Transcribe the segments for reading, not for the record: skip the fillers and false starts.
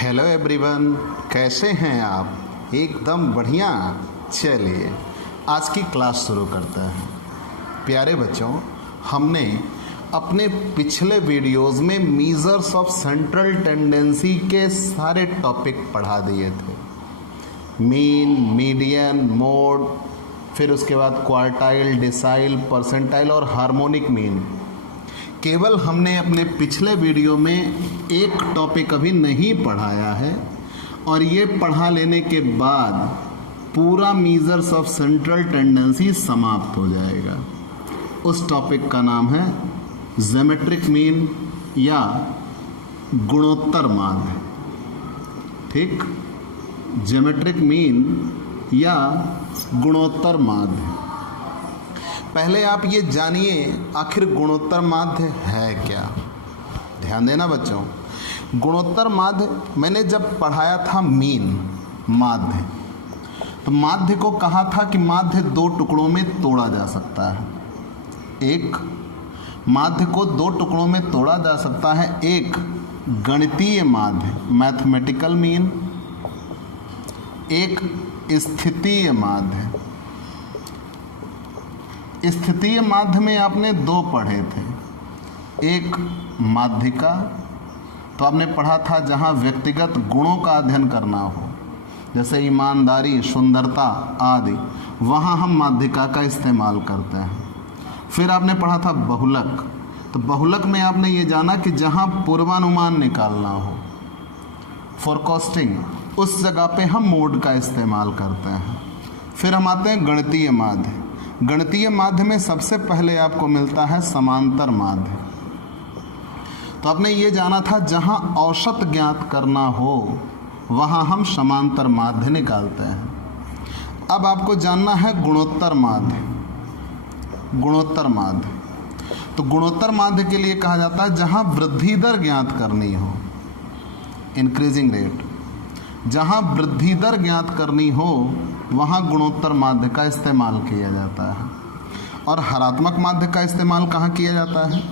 Hello everyone, कैसे हैं आप? एकदम बढ़िया। चलिए आज की क्लास शुरू करते हैं। प्यारे बच्चों, हमने अपने पिछले वीडियोस में मेजर्स ऑफ सेंट्रल टेंडेंसी के सारे टॉपिक पढ़ा दिए थे। मीन, मीडियन, मोड, फिर उसके बाद क्वार्टाइल, डिसाइल, परसेंटाइल और हार्मोनिक मीन। केवल हमने अपने पिछले वीडियो में एक टॉपिक अभी नहीं पढ़ाया है और ये पढ़ा लेने के बाद पूरा मेजर्स ऑफ सेंट्रल टेंडेंसी समाप्त हो जाएगा। उस टॉपिक का नाम है ज्योमेट्रिक मीन या गुणोत्तर माध्य। ठीक, ज्योमेट्रिक मीन या गुणोत्तर माध्य। पहले आप ये जानिए आखिर गुणोत्तर माध्य है क्या। ध्यान देना बच्चों, गुणोत्तर माध्य मैंने जब पढ़ाया था मीन माध्य, तो माध्य को कहा था कि माध्य दो टुकड़ों में तोड़ा जा सकता है। एक माध्य को दो टुकड़ों में तोड़ा जा सकता है, एक गणितीय माध्य मैथमेटिकल मीन, एक स्थितीय माध्य। स्थितीय माध्य में आपने दो पढ़े थे। एक माध्यिका, तो आपने पढ़ा था जहाँ व्यक्तिगत गुणों का अध्ययन करना हो, जैसे ईमानदारी, सुंदरता आदि, वहाँ हम माध्यिका का इस्तेमाल करते हैं। फिर आपने पढ़ा था बहुलक, तो बहुलक में आपने ये जाना कि जहाँ पूर्वानुमान निकालना हो, फोरकास्टिंग, उस जगह पे हम मोड का इस्तेमाल करते हैं। फिर हम आते हैं गणितीय माध्य। गणितीय माध्य में सबसे पहले आपको मिलता है समांतर माध्य। तो आपने ये जाना था जहाँ औसत ज्ञात करना हो वहाँ हम समांतर माध्य निकालते हैं। अब आपको जानना है गुणोत्तर माध्य। गुणोत्तर माध्य, तो गुणोत्तर माध्य के लिए कहा जाता है जहाँ वृद्धि दर ज्ञात करनी हो, इंक्रीजिंग रेट। जहाँ वृद्धि दर ज्ञात करनी हो वहाँ गुणोत्तर माध्य का इस्तेमाल किया जाता है। और हरात्मक माध्य का इस्तेमाल कहाँ किया जाता है?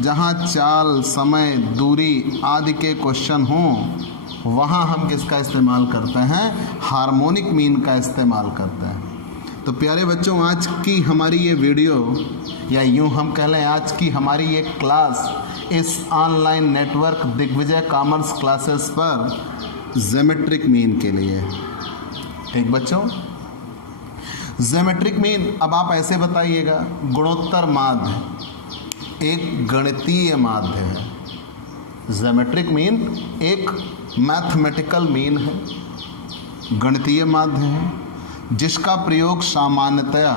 जहाँ चाल, समय, दूरी आदि के क्वेश्चन हों वहाँ हम किसका इस्तेमाल करते हैं? हार्मोनिक मीन का इस्तेमाल करते हैं। तो प्यारे बच्चों, आज की हमारी ये वीडियो, या यूँ हम कह लें आज की हमारी ये क्लास, इस online network Digvijay commerce classes पर ज्योमेट्रिक मीन के लिए। ठीक बच्चों, ज्योमेट्रिक मीन, अब आप ऐसे बताइएगा, गुणोत्तर माध्य एक गणितीय माध्य है, ज्योमेट्रिक मीन एक मैथमेटिकल मीन है, गणितीय माध्य है, जिसका प्रयोग सामान्यतया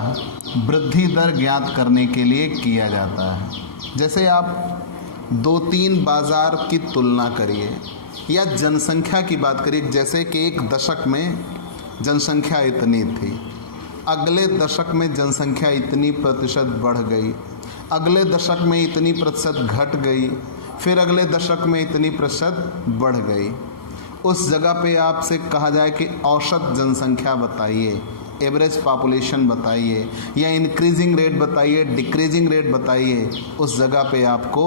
वृद्धि दर ज्ञात करने के लिए किया जाता है। जैसे आप दो तीन बाजार की तुलना करिए या जनसंख्या की बात करिए, जैसे कि एक दशक में जनसंख्या इतनी थी, अगले दशक में जनसंख्या इतनी प्रतिशत बढ़ गई, अगले दशक में इतनी प्रतिशत घट गई, फिर अगले दशक में इतनी प्रतिशत बढ़ गई। उस जगह पे आपसे कहा जाए कि औसत जनसंख्या बताइए, एवरेज पॉपुलेशन बताइए, या इंक्रीजिंग रेट बताइए, डिक्रीजिंग रेट बताइए, उस जगह पे आपको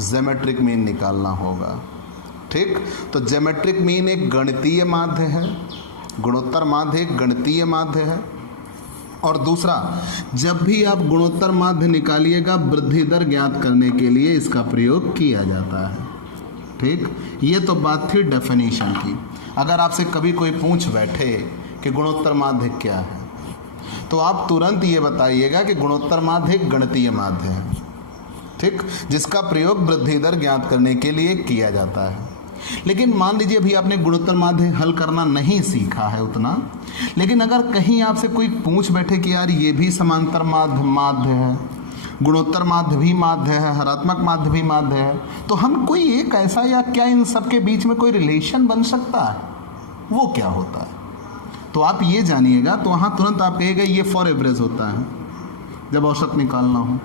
ज्योमेट्रिक मीन निकालना होगा। ठीक, तो ज्योमेट्रिक मीन एक गणितीय माध्य है, गुणोत्तर माध्य एक गणितीय माध्य है। और दूसरा, जब भी आप गुणोत्तर माध्य निकालिएगा वृद्धि दर ज्ञात करने के लिए इसका प्रयोग किया जाता है। ठीक, ये तो बात थी डेफिनेशन की। अगर आपसे कभी कोई पूछ बैठे कि गुणोत्तर माध्य क्या है, तो आप तुरंत ये बताइएगा कि गुणोत्तर माध्य एक गणितीय माध्य है। ठीक, जिसका प्रयोग वृद्धि दर ज्ञात करने के लिए किया जाता है। लेकिन मान लीजिए अभी आपने गुणोत्तर माध्य हल करना नहीं सीखा है उतना, लेकिन अगर कहीं आपसे कोई पूछ बैठे कि यार ये भी समांतर माध्य है, गुणोत्तर माध्य भी माध्य है, हरात्मक माध्य भी माध्य है, तो हम कोई एक ऐसा, या क्या इन सब के बीच में कोई रिलेशन बन सकता है? वो क्या होता है? तो आप ये जानिएगा, तो वहाँ तुरंत आप कहिएगा ये फॉर एवरेज होता है जब औसत निकालना हो,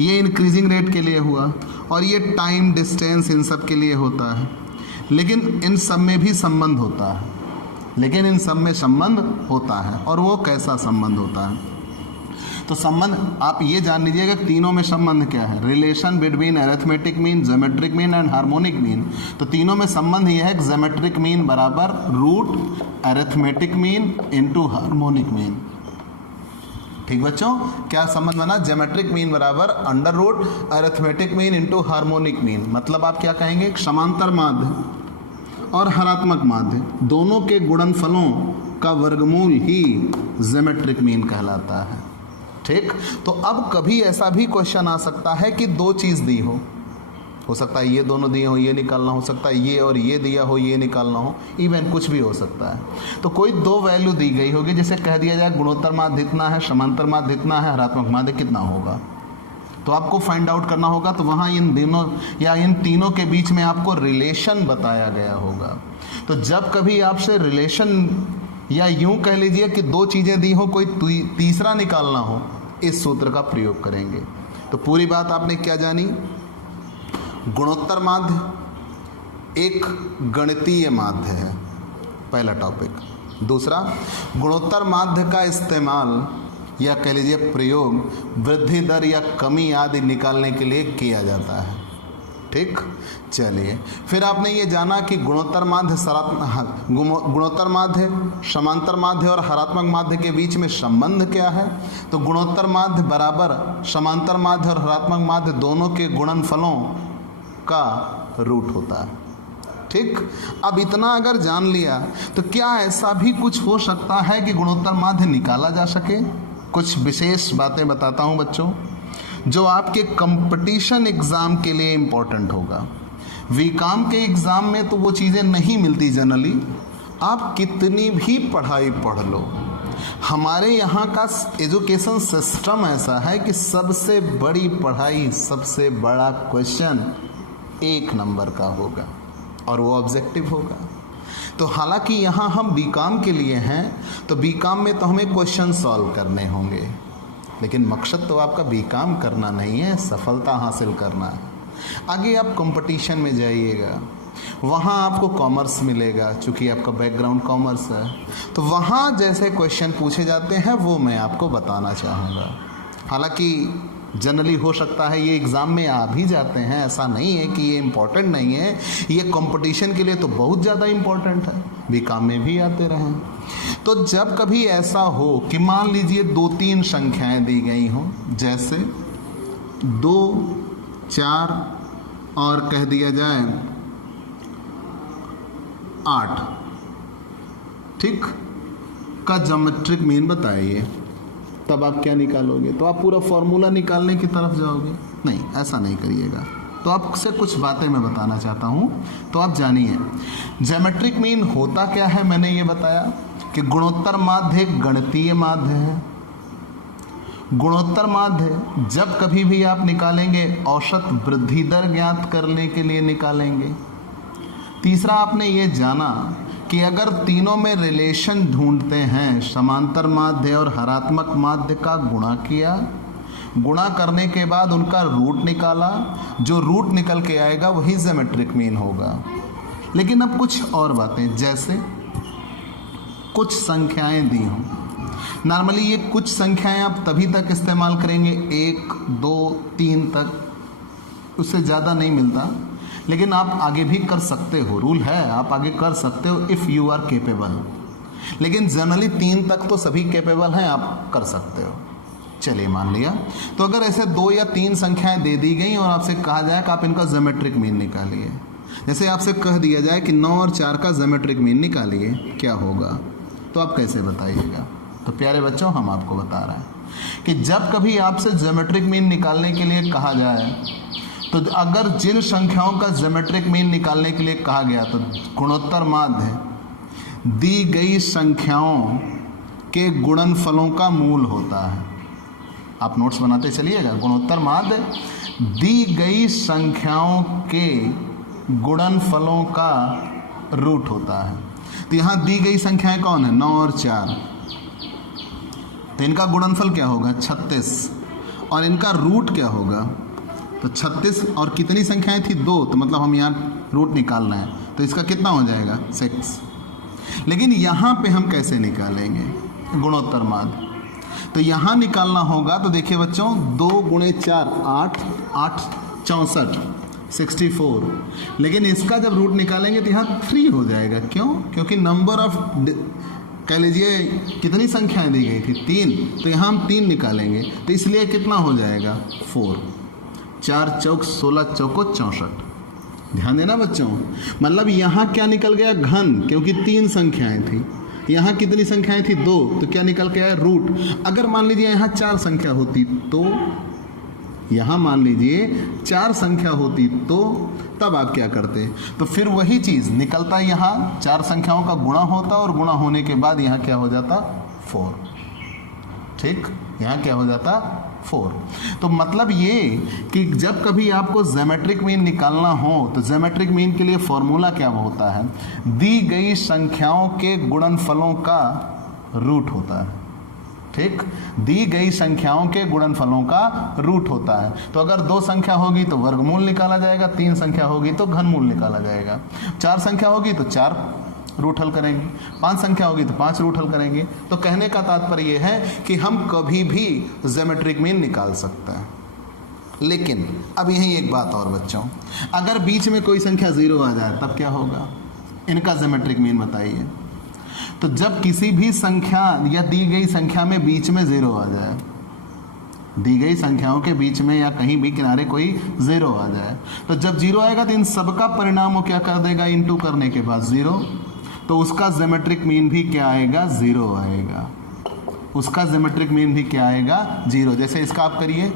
ये इंक्रीजिंग रेट के लिए हुआ, और ये टाइम, डिस्टेंस, इन सब के लिए होता है। लेकिन इन सब में भी संबंध होता है, लेकिन इन सब में संबंध होता है, और वो कैसा संबंध होता है? तो संबंध आप ये जान लीजिएगा तीनों में संबंध क्या है, relation between arithmetic mean, geometric mean and harmonic mean. तो तीनों में संबंध यह है कि ज्योमेट्रिक मीन बराबर root arithmetic mean into harmonic mean. ठीक बच्चों, क्या संबंध बना, ज्योमेट्रिक मीन बराबर under root arithmetic mean into harmonic mean. मतलब आप क्या कहेंगे, समांतर माध्य और हरात्मक माध्य दोनों के गुणनफलों का वर्गमूल ही ज्योमेट्रिक मीन कहलाता है। ठीक, तो अब कभी ऐसा भी क्वेश्चन आ सकता है कि दो चीज़ दी हो सकता है ये दोनों दिए हो, ये निकालना, हो सकता है ये और ये दिया हो, ये निकालना हो, इवन कुछ भी हो सकता है। तो कोई दो वैल्यू दी गई होगी, जिसे कह दिया जाए गुणोत्तर माध्य इतना है, समांतर माध्य इतना है, हरात्मक माध्य कितना होगा। तो आपको फाइंड आउट करना होगा। तो वहाँ इन दोनों या इन तीनों के बीच में आपको रिलेशन बताया गया होगा। तो जब कभी आपसे रिलेशन या यूं कह लीजिए कि दो चीज़ें दी हो, कोई तीसरा निकालना हो, इस सूत्र का प्रयोग करेंगे। तो पूरी बात आपने क्या जानी, गुणोत्तर माध्य एक गणितीय माध्य है, पहला टॉपिक। दूसरा, गुणोत्तर माध्य का इस्तेमाल या कह लीजिए प्रयोग वृद्धि दर या कमी आदि निकालने के लिए किया जाता है। ठीक, चलिए फिर आपने ये जाना कि गुणोत्तर माध्य गुणोत्तर माध्य, समांतर माध्य और हरात्मक माध्य के बीच में संबंध क्या है। तो गुणोत्तर माध्य बराबर समांतर माध्य और हरात्मक माध्य दोनों के गुणनफलों का रूट होता है। ठीक, अब इतना अगर जान लिया तो क्या ऐसा भी कुछ हो सकता है कि गुणोत्तर माध्य निकाला जा सके। कुछ विशेष बातें बताता हूं बच्चों, जो आपके कंपटीशन एग्जाम के लिए इम्पोर्टेंट होगा। वीकाम के एग्जाम में तो वो चीज़ें नहीं मिलती जनरली, आप कितनी भी पढ़ाई पढ़ लो। हमारे यहाँ का एजुकेशन सिस्टम ऐसा है कि सबसे बड़ी पढ़ाई, सबसे बड़ा क्वेश्चन 1 नंबर का होगा और वो ऑब्जेक्टिव होगा। तो हालांकि यहाँ हम बीकॉम के लिए हैं, तो बीकॉम में तो हमें क्वेश्चन सॉल्व करने होंगे, लेकिन मकसद तो आपका बीकॉम करना नहीं है, सफलता हासिल करना है। आगे आप कंपटीशन में जाइएगा, वहाँ आपको कॉमर्स मिलेगा, चूँकि आपका बैकग्राउंड कॉमर्स है, तो वहाँ जैसे क्वेश्चन पूछे जाते हैं वो मैं आपको बताना चाहूँगा। हालांकि जनरली हो सकता है ये एग्ज़ाम में आ भी जाते हैं, ऐसा नहीं है कि ये इम्पोर्टेंट नहीं है, ये कंपटीशन के लिए तो बहुत ज़्यादा इम्पोर्टेंट है, बीकॉम में भी आते रहें। तो जब कभी ऐसा हो कि मान लीजिए 2-3 संख्याएं दी गई हों, जैसे 2, 4 और कह दिया जाए 8, ठीक, का ज्योमेट्रिक मीन बताइए, तब आप क्या निकालोगे। तो आप पूरा फॉर्मूला निकालने की तरफ जाओगे, नहीं, ऐसा नहीं करिएगा। तो आपसे कुछ बातें मैं बताना चाहता हूँ, तो आप जानिए ज्योमेट्रिक मीन होता क्या है। मैंने ये बताया कि गुणोत्तर माध्य एक गणितीय माध्य है। गुणोत्तर माध्य जब कभी भी आप निकालेंगे औसत वृद्धि दर ज्ञात करने के लिए निकालेंगे। तीसरा, आपने ये जाना कि अगर तीनों में रिलेशन ढूंढते हैं, समांतर माध्य और हरात्मक माध्य का गुणा किया, गुणा करने के बाद उनका रूट निकाला, जो रूट निकल के आएगा वही ज्योमेट्रिक मीन होगा। लेकिन अब कुछ और बातें, जैसे कुछ संख्याएं दी हों। नॉर्मली ये कुछ संख्याएं आप तभी तक इस्तेमाल करेंगे 1, 2, 3 तक, उससे ज़्यादा नहीं मिलता, लेकिन आप आगे भी कर सकते हो, रूल है, आप आगे कर सकते हो इफ़ यू आर केपेबल। लेकिन जनरली 3 तक तो सभी केपेबल हैं, आप कर सकते हो। चलिए मान लिया, तो अगर ऐसे 2 या 3 संख्याएं दे दी गई और आपसे कहा जाए कि आप इनका ज्योमेट्रिक मीन निकालिए, जैसे आपसे कह दिया जाए कि 9 और 4 का ज्योमेट्रिक मीन निकालिए, क्या होगा, तो आप कैसे बताइएगा। तो प्यारे बच्चों, हम आपको बता रहे हैं कि जब कभी आपसे ज्योमेट्रिक मीन निकालने के लिए कहा जाए, तो अगर जिन संख्याओं का ज्योमेट्रिक मीन निकालने के लिए कहा गया, तो गुणोत्तर माध्य दी गई संख्याओं के गुणनफलों का मूल होता है। आप नोट्स बनाते चलिएगा। गुणोत्तर माध्य दी गई संख्याओं के गुणनफलों का रूट होता है। तो यहाँ दी गई संख्याएं कौन है, 9 और 4, तो इनका गुणनफल क्या होगा, 36, और इनका रूट क्या होगा, तो 36 और कितनी संख्याएं थी, 2, तो मतलब हम यहाँ रूट निकालना है, तो इसका कितना हो जाएगा, 6। लेकिन यहाँ पे हम कैसे निकालेंगे गुणोत्तर माध्य, तो यहाँ निकालना होगा। तो देखिए बच्चों, 2 गुणे 4 8, 8 64 64, लेकिन इसका जब रूट निकालेंगे तो यहाँ 3 हो जाएगा। क्यों? क्योंकि नंबर ऑफ, कह लीजिए कितनी संख्याएं दी गई थी, 3, तो यहाँ हम 3 निकालेंगे, तो इसलिए कितना हो जाएगा 4। 4 चौक 16 चौको 64। ध्यान देना बच्चों, मतलब यहाँ क्या निकल गया, घन, क्योंकि 3 संख्याएं थी। यहाँ कितनी संख्याएं थी, 2, तो क्या निकल के आया, रूट। अगर मान लीजिए यहाँ 4 संख्या होती तो, यहाँ मान लीजिए 4 संख्या होती तो तब आप क्या करते, तो फिर वही चीज़ निकलता, यहाँ 4 संख्याओं का गुणा होता और गुणा होने के बाद यहाँ क्या हो जाता, 4। ठीक, यहाँ क्या हो जाता, 4। तो मतलब ये कि जब कभी आपको ज्योमेट्रिक मीन निकालना हो तो ज्योमेट्रिक मीन के लिए फॉर्मूला क्या होता है, दी गई संख्याओं के गुणनफलों का रूट होता है। ठीक, दी गई संख्याओं के गुणनफलों का रूट होता है। तो अगर 2 संख्या होगी तो वर्गमूल निकाला जाएगा, 3 संख्या होगी तो घनमूल निकाला जाएगा, 4 संख्या होगी तो 4 रूट हल करेंगे, 5 संख्या होगी तो 5 रूट हल करेंगे। तो कहने का तात्पर्य यह है कि हम कभी भी ज्योमेट्रिक मीन निकाल सकते हैं। लेकिन अब यही एक बात और बच्चों, अगर बीच में कोई संख्या 0 आ जाए तब क्या होगा, इनका ज्योमेट्रिक मीन बताइए। तो जब किसी भी संख्या या दी गई संख्या में बीच में 0 आ जाए, दी गई संख्याओं के बीच में या कहीं भी किनारे कोई 0 आ जाए, तो जब 0 आएगा तो इन सबका परिणाम वो क्या कर देगा, इनटू करने के बाद 0, तो उसका ज्योमेट्रिक मीन भी क्या आएगा, 0 आएगा। उसका ज्योमेट्रिक मीन भी क्या आएगा, 0। जैसे इसका आप करिए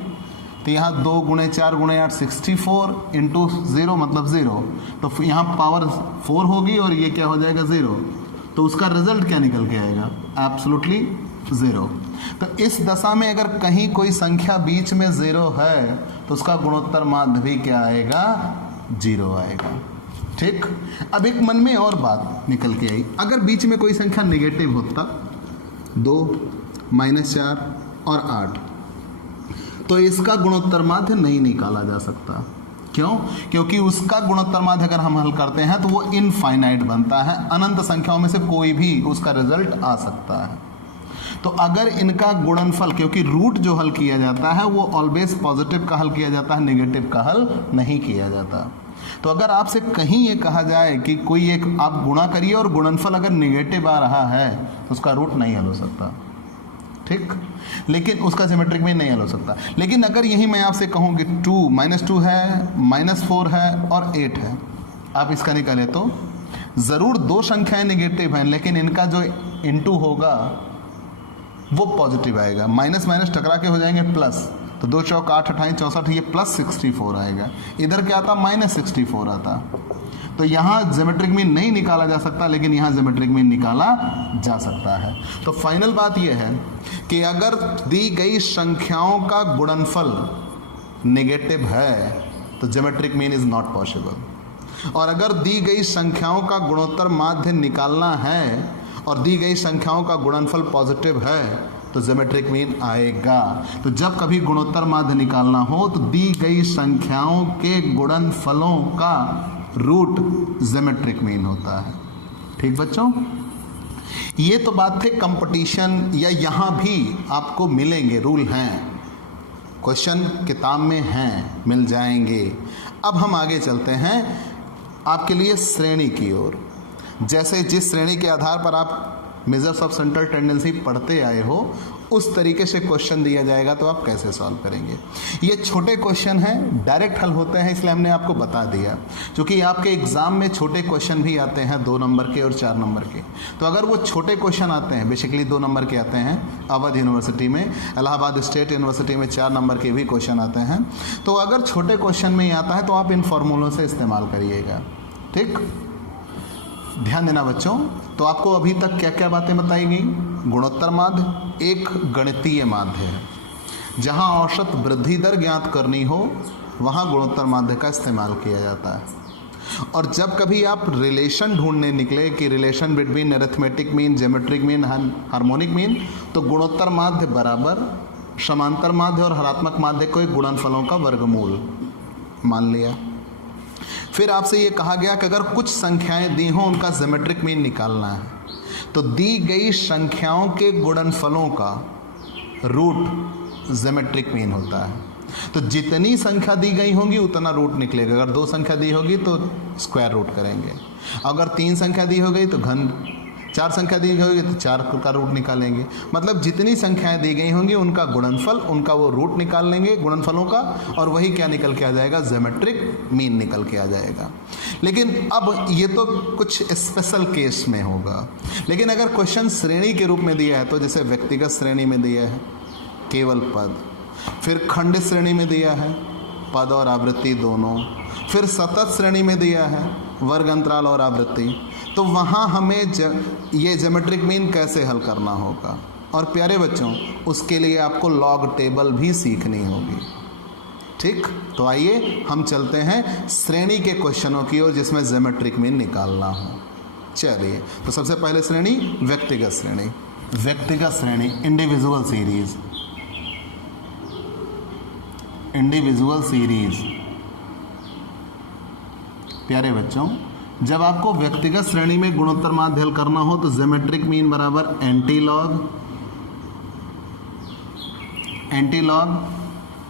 तो यहाँ 2 गुणे 4 गुणे 8 64 इंटू 0 मतलब 0, तो यहाँ पावर 4 होगी और ये क्या हो जाएगा 0, तो उसका रिजल्ट क्या निकल के आएगा, एब्सोल्युटली 0। तो इस दशा में अगर कहीं कोई संख्या बीच में 0 है तो उसका गुणोत्तर माध्य भी क्या आएगा, 0 आएगा। ठीक, अब एक मन में और बात निकल के आई, अगर बीच में कोई संख्या नेगेटिव होता, 2 -4 और 8, तो इसका गुणोत्तर माध्य नहीं निकाला जा सकता। क्यों? क्योंकि उसका गुणोत्तर माध्य अगर हम हल करते हैं तो वो इनफाइनाइट बनता है, अनंत संख्याओं में से कोई भी उसका रिजल्ट आ सकता है। तो अगर इनका गुणनफल, क्योंकि रूट जो हल किया जाता है वो ऑलवेज पॉजिटिव का हल किया जाता है, नेगेटिव का हल नहीं किया जाता। तो अगर आपसे कहीं ये कहा जाए कि कोई एक आप गुणा करिए और गुणनफल अगर नेगेटिव आ रहा है तो उसका रूट नहीं हल हो सकता। ठीक, लेकिन उसका ज्योमेट्रिक मीन नहीं हल हो सकता। लेकिन अगर यही मैं आपसे कहूँ कि 2 -2 है, -4 है और 8 है, आप इसका निकालें तो ज़रूर 2 संख्याएं नेगेटिव हैं, लेकिन इनका जो इनटू होगा वो पॉजिटिव आएगा। माइनस माइनस टकरा के हो जाएंगे प्लस, तो 2 चौक 8 28 64, ये प्लस 64 आएगा। इधर क्या आता, -64 आता। तो यहाँ ज्योमेट्रिक मीन नहीं निकाला जा सकता, लेकिन यहाँ ज्योमेट्रिक मीन निकाला जा सकता है। तो फाइनल बात यह है कि अगर दी गई संख्याओं का गुणनफल नेगेटिव है तो geometric mean is not possible, और अगर दी गई संख्याओं का गुणोत्तर माध्य निकालना है और दी गई संख्याओं का गुणनफल पॉजिटिव है तो ज्योमेट्रिक मीन आएगा। तो जब कभी गुणोत्तर माध्य निकालना हो तो दी गई संख्याओं के गुणनफलों का रूट ज्योमेट्रिक मीन होता है। ठीक बच्चों, ये तो बात थे कंपटीशन, या यहाँ भी आपको मिलेंगे, रूल हैं, क्वेश्चन किताब में हैं, मिल जाएंगे। अब हम आगे चलते हैं आपके लिए श्रेणी की ओर। जैसे जिस श्रेणी के आधार पर आप मेजर्स ऑफ सेंट्रल टेंडेंसी पढ़ते आए हो उस तरीके से क्वेश्चन दिया जाएगा तो आप कैसे सॉल्व करेंगे। ये छोटे क्वेश्चन हैं, डायरेक्ट हल होते हैं, इसलिए हमने आपको बता दिया। क्योंकि आपके एग्जाम में छोटे क्वेश्चन भी आते हैं 2 नंबर के और 4 नंबर के। तो अगर वो छोटे क्वेश्चन आते हैं, बेसिकली 2 नंबर के आते हैं अवध यूनिवर्सिटी में, इलाहाबाद स्टेट यूनिवर्सिटी में 4 नंबर के भी क्वेश्चन आते हैं। तो अगर छोटे क्वेश्चन में ही आता है तो आप इन फॉर्मूलों से इस्तेमाल करिएगा। ठीक, ध्यान देना बच्चों। तो आपको अभी तक क्या क्या बातें बताई गई। गुणोत्तर माध्य एक गणितीय माध्य है, जहां औसत वृद्धि दर ज्ञात करनी हो वहां गुणोत्तर माध्य का इस्तेमाल किया जाता है। और जब कभी आप रिलेशन ढूंढने निकले कि relation between arithmetic mean, geometric mean, harmonic mean, तो गुणोत्तर माध्य बराबर समांतर माध्य और हरात्मक माध्य को एक गुणनफलों का वर्गमूल मान लिया। फिर आपसे ये कहा गया कि अगर कुछ संख्याएं दी हों उनका ज्योमेट्रिक मीन निकालना है, तो दी गई संख्याओं के गुणनफलों का रूट ज्योमेट्रिक मीन होता है। तो जितनी संख्या दी गई होंगी उतना रूट निकलेगा। अगर 2 संख्या दी होगी तो स्क्वायर रूट करेंगे, अगर 3 संख्या दी हो गई तो घन, 4 संख्या दी होगी तो 4 का रूट निकालेंगे। मतलब जितनी संख्याएं दी गई होंगी उनका गुणनफल, उनका वो रूट निकाल लेंगे गुणनफलों का, और वही क्या निकल के आ जाएगा, ज्योमेट्रिक मीन निकल के आ जाएगा। लेकिन अब ये तो कुछ स्पेशल केस में होगा। लेकिन अगर क्वेश्चन श्रेणी के रूप में दिया है, तो जैसे व्यक्तिगत श्रेणी में दिया है केवल पद, फिर खंड श्रेणी में दिया है पद और आवृत्ति दोनों, फिर सतत श्रेणी में दिया है वर्ग अंतराल और आवृत्ति, तो वहाँ हमें ये ज्योमेट्रिक मीन कैसे हल करना होगा। और प्यारे बच्चों, उसके लिए आपको लॉग टेबल भी सीखनी होगी। ठीक, तो आइए हम चलते हैं श्रेणी के क्वेश्चनों की ओर जिसमें ज्योमेट्रिक मीन निकालना हो। चलिए, तो सबसे पहले श्रेणी व्यक्तिगत श्रेणी। व्यक्तिगत श्रेणी, इंडिविजुअल सीरीज। Individual series. प्यारे बच्चों, जब आपको व्यक्तिगत श्रेणी में गुणोत्तर माध्य हल करना हो तो ज्योमेट्रिक मीन बराबर एंटी लॉग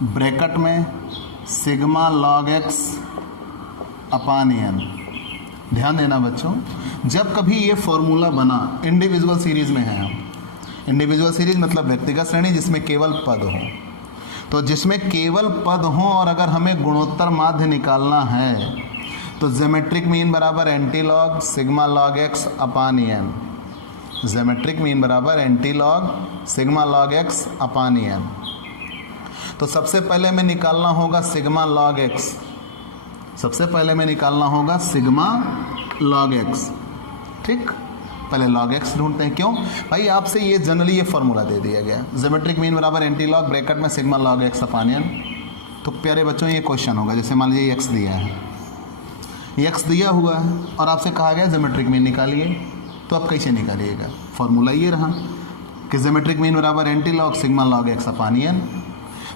ब्रैकेट में sigma log X upon N. ध्यान देना बच्चों, जब कभी ये फॉर्मूला बना, इंडिविजुअल सीरीज में है हम, इंडिविजुअल सीरीज मतलब व्यक्तिगत श्रेणी जिसमें केवल पद हो, तो जिसमें केवल पद हो और अगर हमें गुणोत्तर माध्य निकालना है तो ज्योमेट्रिक मीन बराबर anti log sigma log X upon N. Geometric mean बराबर anti log sigma log X upon N. तो सबसे पहले में निकालना होगा सिग्मा लॉग एक्स, सबसे पहले में निकालना होगा सिग्मा लॉग एक्स। ठीक, पहले लॉग एक्स ढूंढते हैं। क्यों भाई, आपसे ये जनरली ये फॉर्मूला दे दिया गया, ज्योमेट्रिक मीन बराबर एंटी लॉग ब्रैकेट में sigma log X upon N. तो प्यारे बच्चों, ये क्वेश्चन होगा, जैसे मान लीजिए एक्स दिया है, एक्स दिया हुआ है और आपसे कहा गया ज्योमेट्रिक मीन निकालिए, तो आप कैसे निकालिएगा? फॉर्मूला ये रहा कि ज्योमेट्रिक मीन बराबर anti log sigma log X upon N.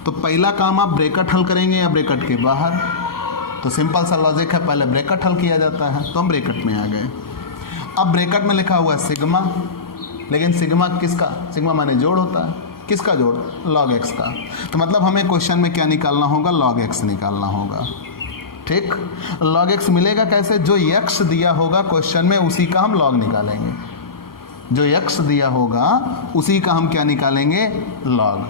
तो पहला काम आप ब्रैकेट हल करेंगे या ब्रैकेट के बाहर, तो सिंपल सा लॉजिक है, पहले ब्रैकेट हल किया जाता है, तो हम ब्रैकेट में आ गए। अब ब्रैकेट में लिखा हुआ है सिग्मा, लेकिन सिग्मा किसका? सिग्मा माने जोड़ होता है, किसका जोड़? लॉग एक्स का। तो मतलब हमें क्वेश्चन में क्या निकालना होगा? लॉग एक्स निकालना होगा। ठीक, लॉग एक्स मिलेगा कैसे? जो एक्स दिया होगा क्वेश्चन में उसी का हम लॉग निकालेंगे, जो एक्स दिया होगा उसी का हम क्या निकालेंगे? लॉग।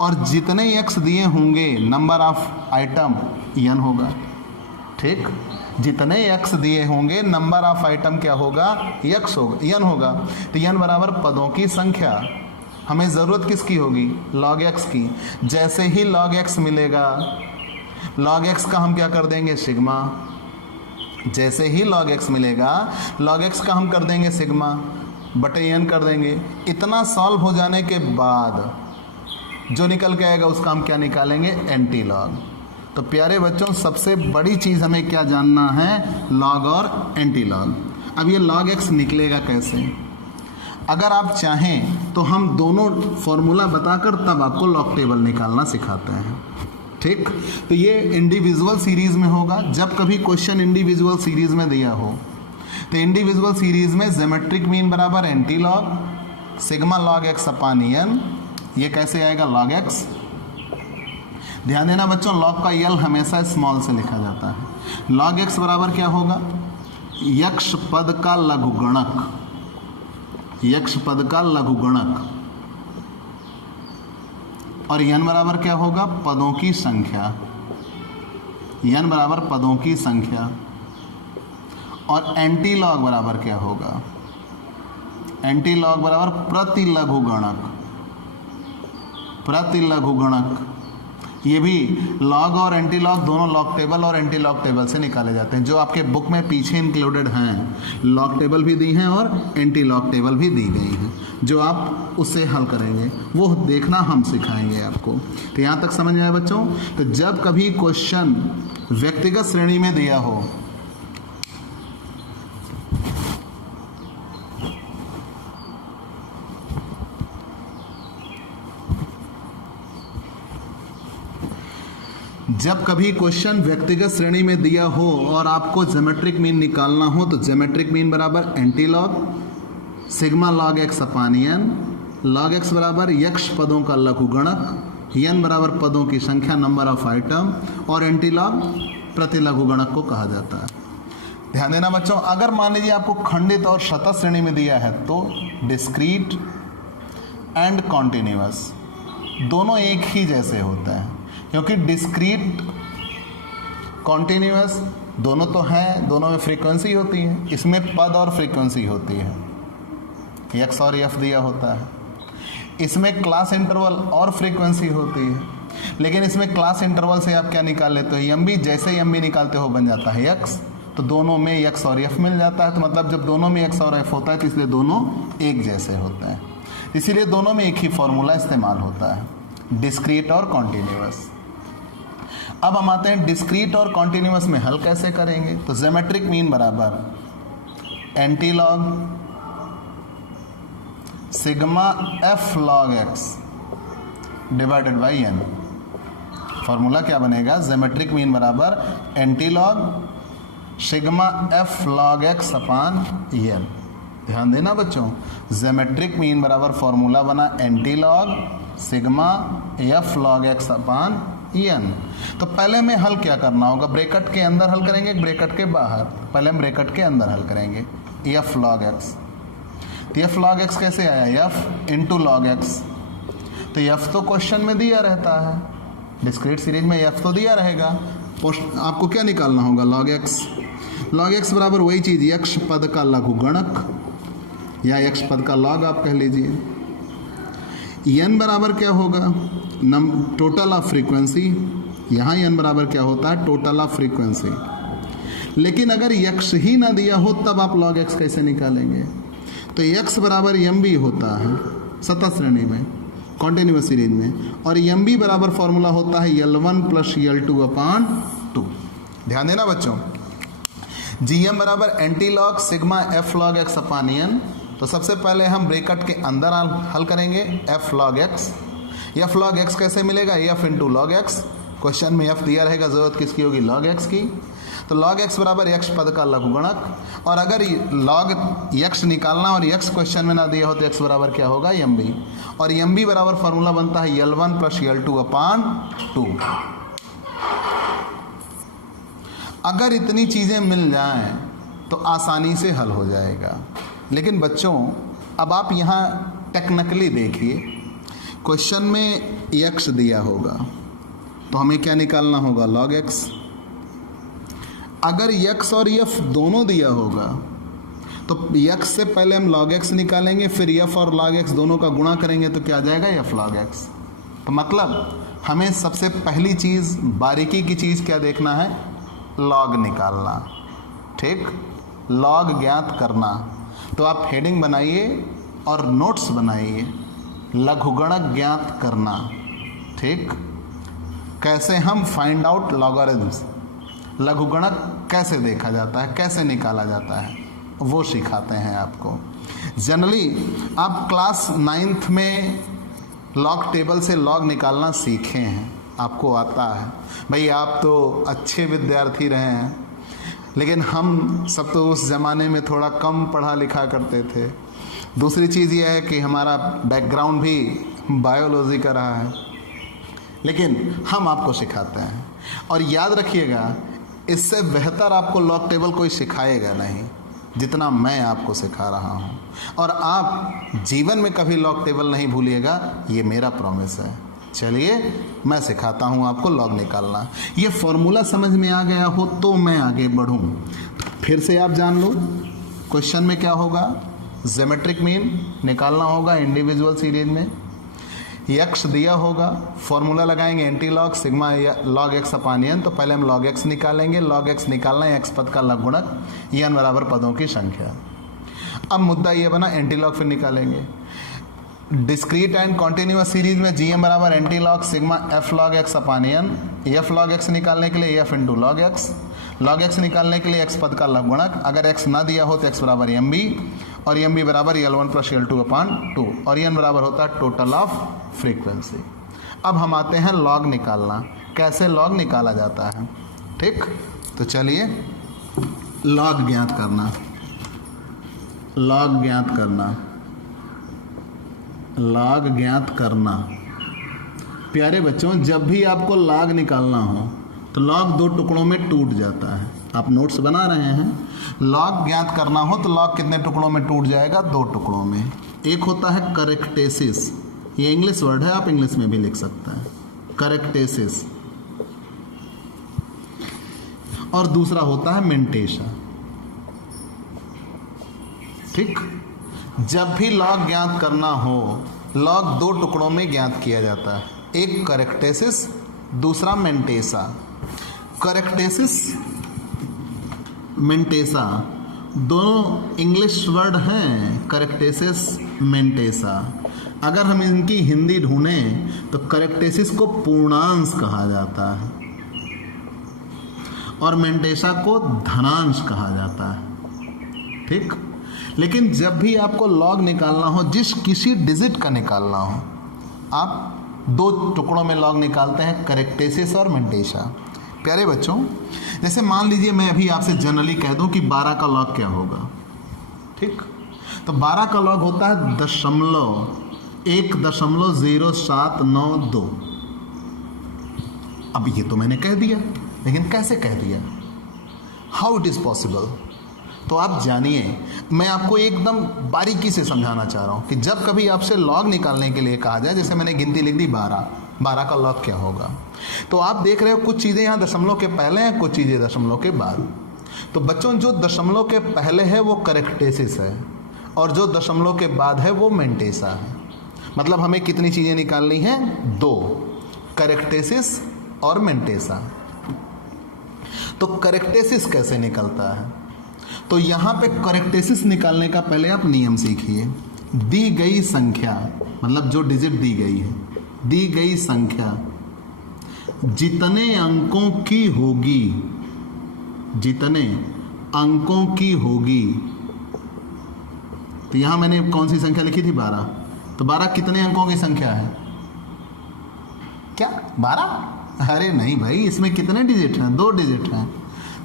और जितने एक्स दिए होंगे नंबर ऑफ आइटम एन होगा। ठीक, जितने एक्स दिए होंगे नंबर ऑफ आइटम क्या होगा? एक्स होगा, एन होगा। तो एन बराबर पदों की संख्या। हमें ज़रूरत किसकी होगी? लॉग एक्स की। जैसे ही लॉग एक्स मिलेगा, लॉग एक्स का हम क्या कर देंगे? सिग्मा। जैसे ही लॉग एक्स मिलेगा, लॉग एक्स का हम कर देंगे सिग्मा बटे एन कर देंगे। इतना सॉल्व हो जाने के बाद जो निकल के आएगा उसका हम क्या निकालेंगे? Anti log. तो प्यारे बच्चों, सबसे बड़ी चीज़ हमें क्या जानना है? लॉग और एंटी लॉग। अब ये लॉग एक्स निकलेगा कैसे? अगर आप चाहें तो हम दोनों फॉर्मूला बताकर तब आपको लॉग टेबल निकालना सिखाते हैं। ठीक, तो ये इंडिविजुअल सीरीज में होगा। जब कभी क्वेश्चन इंडिविजुअल सीरीज में दिया हो तो इंडिविजुअल सीरीज में ज्योमेट्रिक मीन बराबर anti log sigma log X upon N. ये कैसे आएगा? Log X. ध्यान देना बच्चों, लॉग का यल हमेशा स्मॉल से लिखा जाता है। लॉग एक्स बराबर क्या होगा? यक्ष पद का लघुगणक, यक्ष पद का लघुगणक। और यन बराबर क्या होगा? पदों की संख्या। यन बराबर पदों की संख्या। और एंटी लॉग बराबर क्या होगा? एंटी लॉग बराबर प्रति लघुगणक, प्रति लघुगणक। ये भी लॉग और एंटी लॉग दोनों लॉग टेबल और एंटी लॉग टेबल से निकाले जाते हैं, जो आपके बुक में पीछे इंक्लूडेड हैं। लॉग टेबल भी दी हैं और एंटी लॉग टेबल भी दी गई हैं, जो आप उससे हल करेंगे वो देखना हम सिखाएंगे आपको। तो यहाँ तक समझ में आया बच्चों? तो जब कभी क्वेश्चन व्यक्तिगत श्रेणी में दिया हो जब कभी क्वेश्चन व्यक्तिगत श्रेणी में दिया हो और आपको ज्योमेट्रिक मीन निकालना हो तो ज्योमेट्रिक मीन बराबर anti log sigma log X upon N. log x बराबर यक्ष पदों का लघुगणक, n बराबर पदों की संख्या नंबर ऑफ आइटम, और एंटीलॉग प्रति लघुगणक को कहा जाता है। ध्यान देना बच्चों, अगर मान लीजिए आपको खंडित और शतः श्रेणी में दिया है तो डिस्क्रीट एंड कॉन्टिन्यूअस दोनों एक ही जैसे होते हैं, क्योंकि डिस्क्रीट कॉन्टिन्यूअस दोनों तो हैं, दोनों में फ्रीक्वेंसी होती है, इसमें पद और फ्रीक्वेंसी होती है, एक्स और एफ दिया होता है। इसमें क्लास इंटरवल और फ्रीक्वेंसी होती है, लेकिन इसमें क्लास इंटरवल से आप क्या निकाल लेते हो, एम बी, जैसे ही एम बी निकालते हो बन जाता है एक्स, तो दोनों में एक्स और एफ मिल जाता है। तो मतलब जब दोनों में एक्स और एफ होता है तो इसलिए दोनों एक जैसे होते हैं, इसीलिए दोनों में एक ही फॉर्मूला इस्तेमाल होता है, डिस्क्रीट और कॉन्टिन्यूअस। अब हम आते हैं डिस्क्रीट और कॉन्टिन्यूअस में हल कैसे करेंगे। तो ज्योमेट्रिक मीन बराबर antilog sigma F log X divided by N. Formula क्या बनेगा, ज्योमेट्रिक मीन बराबर antilog sigma F log X upon N. ध्यान देना बच्चों, ज्योमेट्रिक मीन बराबर फॉर्मूला बना antilog sigma F log X upon N. तो पहले हमें हल क्या करना होगा, ब्रैकेट के अंदर हल करेंगे, ब्रैकेट के बाहर। पहले हम ब्रैकेट के अंदर हल करेंगे, एफ लॉग एक्स। तो एफ लॉग एक्स कैसे आया, एफ इंटू लॉग एक्स। तो एफ तो क्वेश्चन में दिया रहता है, डिस्क्रीट सीरीज में एफ तो दिया रहेगा, आपको क्या निकालना होगा, लॉग एक्स। लॉग एक्स बराबर वही चीज़, यक्ष पद का लघुगणक या यक्ष पद का लॉग आप कह लीजिए। एन बराबर क्या होगा, टोटल ऑफ फ्रीक्वेंसी। यहाँ एन बराबर क्या होता है, टोटल ऑफ फ्रीक्वेंसी। लेकिन अगर यक्ष ही ना दिया हो तब आप लॉग एक्स कैसे निकालेंगे। तो एक्स बराबर एम बी होता है सतत श्रेणी में, कॉन्टिन्यूअस सीरीज में, और एम बी बराबर फॉर्मूला होता है L1 प्लस L2 अपान 2। ध्यान देना बच्चों, जी एम बराबर antilog sigma F log X upon N. तो सबसे पहले हम ब्रैकेट के अंदर हल करेंगे, F log X. F log X कैसे मिलेगा, F into log X. Question में एफ दिया रहेगा, जरूरत किसकी होगी, लॉग एक्स की। तो लॉग एक्स बराबर एक्स पद का लघुगणक, और अगर लॉग एक्स निकालना और एक्स क्वेश्चन में ना दिया हो तो एक्स बराबर क्या होगा, एम बी। और एम बी बराबर फॉर्मूला बनता है L1 प्लस L2 अपान 2। अगर इतनी चीज़ें मिल जाएं तो आसानी से हल हो जाएगा। लेकिन बच्चों अब आप यहाँ टेक्निकली देखिए, क्वेश्चन में एक्स दिया होगा तो हमें क्या निकालना होगा, लॉग एक्स। अगर एक्स और एफ दोनों दिया होगा तो एक्स से पहले हम लॉग एक्स निकालेंगे, फिर एफ और लॉग एक्स दोनों का गुणा करेंगे तो क्या आ जाएगा, एफ लॉग एक्स। तो मतलब हमें सबसे पहली चीज़, बारीकी की चीज़ क्या देखना है, लॉग निकालना। ठीक, लॉग ज्ञात करना। तो आप हेडिंग बनाइए और नोट्स बनाइए, लघुगणक ज्ञात करना। ठीक, कैसे हम फाइंड आउट लॉगरिथम्स, लघुगणक कैसे देखा जाता है, कैसे निकाला जाता है, वो सिखाते हैं आपको। जनरली आप क्लास 9th में लॉग टेबल से लॉग निकालना सीखे हैं, आपको आता है। भाई आप तो अच्छे विद्यार्थी रहे हैं, लेकिन हम सब तो उस ज़माने में थोड़ा कम पढ़ा लिखा करते थे। दूसरी चीज़ ये है कि हमारा बैकग्राउंड भी बायोलॉजी का रहा है, लेकिन हम आपको सिखाते हैं। और याद रखिएगा, इससे बेहतर आपको लॉग टेबल कोई सिखाएगा नहीं जितना मैं आपको सिखा रहा हूँ। और आप जीवन में कभी लॉग टेबल नहीं भूलिएगा, ये मेरा प्रॉमिस है। चलिए मैं सिखाता हूँ आपको लॉग निकालना। ये फॉर्मूला समझ में आ गया हो तो मैं आगे बढ़ूँ। फिर से आप जान लो, क्वेश्चन में क्या होगा, ज्योमेट्रिक मीन निकालना होगा इंडिविजुअल सीरीज में। एक्स दिया होगा, फॉर्मूला लगाएंगे antilog sigma log X upon N. तो पहले हम लॉग एक्स निकालेंगे, लॉग एक्स निकालना है एक्स पद का लघुगणक, एन बराबर पदों की संख्या। अब मुद्दा ये बना, एंटीलॉग फिर निकालेंगे। डिस्क्रीट एंड कॉन्टिन्यूअस सीरीज में जी एम बराबर antilog sigma F log X upon N. F log X निकालने के लिए F into log X, log X निकालने के लिए एक्स पद का लघुगणक। अगर एक्स ना दिया हो तो एक्स बराबर एम बी, और एम बी बराबर L1 प्लस L2 अपान 2, और एन बराबर होता है टोटल ऑफ फ्रीक्वेंसी। अब हम आते हैं लॉग निकालना, कैसे लॉग निकाला जाता है। ठीक, तो चलिए लॉग ज्ञात करना, लॉग ज्ञात करना, लॉग ज्ञात करना। प्यारे बच्चों, जब भी आपको लॉग निकालना हो तो लॉग दो टुकड़ों में टूट जाता है। आप नोट्स बना रहे हैं। लॉग ज्ञात करना हो तो लॉग कितने टुकड़ों में टूट जाएगा? दो टुकड़ों में। एक होता है करेक्टेसिस, ये इंग्लिश वर्ड है, आप इंग्लिश में भी लिख सकते हैं, करेक्टेसिस। और दूसरा होता है मेंटेशा। ठीक, जब भी लॉग ज्ञात करना हो, लॉग दो टुकड़ों में ज्ञात किया जाता है, एक करेक्टेसिस, दूसरा मेंटेसा। करेक्टेसिस, मेंटेसा दोनों इंग्लिश वर्ड हैं, करेक्टेसिस, मेंटेसा। अगर हम इनकी हिंदी ढूंढें तो करेक्टेसिस को पूर्णांश कहा जाता है और मेंटेसा को धनांश कहा जाता है। ठीक, लेकिन जब भी आपको लॉग निकालना हो, जिस किसी डिजिट का निकालना हो, आप दो टुकड़ों में लॉग निकालते हैं, करेक्टेसिस और मेंटेसा। प्यारे बच्चों, जैसे मान लीजिए मैं अभी आपसे जनरली कह दूं कि 12 का लॉग क्या होगा। ठीक, तो 12 का लॉग होता है 1.0792। अब ये तो मैंने कह दिया, लेकिन कैसे कह दिया? How it is possible? तो आप जानिए, मैं आपको एकदम बारीकी से समझाना चाह रहा हूं कि जब कभी आपसे लॉग निकालने के लिए कहा जाए, जैसे मैंने गिनती लिख दी 12 का लॉग क्या होगा, तो आप देख रहे हो कुछ चीज़ें यहाँ दशमलव के पहले हैं, कुछ चीज़ें दशमलव के बाद। तो बच्चों, जो दशमलव के पहले है वो करेक्टेसिस है और जो दशमलव के बाद है वो मेंटेसा है। मतलब हमें कितनी चीज़ें निकालनी हैं? दो, करेक्टेसिस और मेंटेसा। तो करेक्टेसिस कैसे निकलता है? तो यहाँ पे करेक्टेसिस निकालने का पहले आप नियम सीखिए। दी गई संख्या, मतलब जो डिजिट दी गई है, दी गई संख्या जितने अंकों की होगी, जितने अंकों की होगी, तो यहां मैंने कौन सी संख्या लिखी थी? 12। तो 12 कितने अंकों की संख्या है? क्या 12? अरे नहीं भाई, इसमें कितने डिजिट हैं? 2 डिजिट हैं।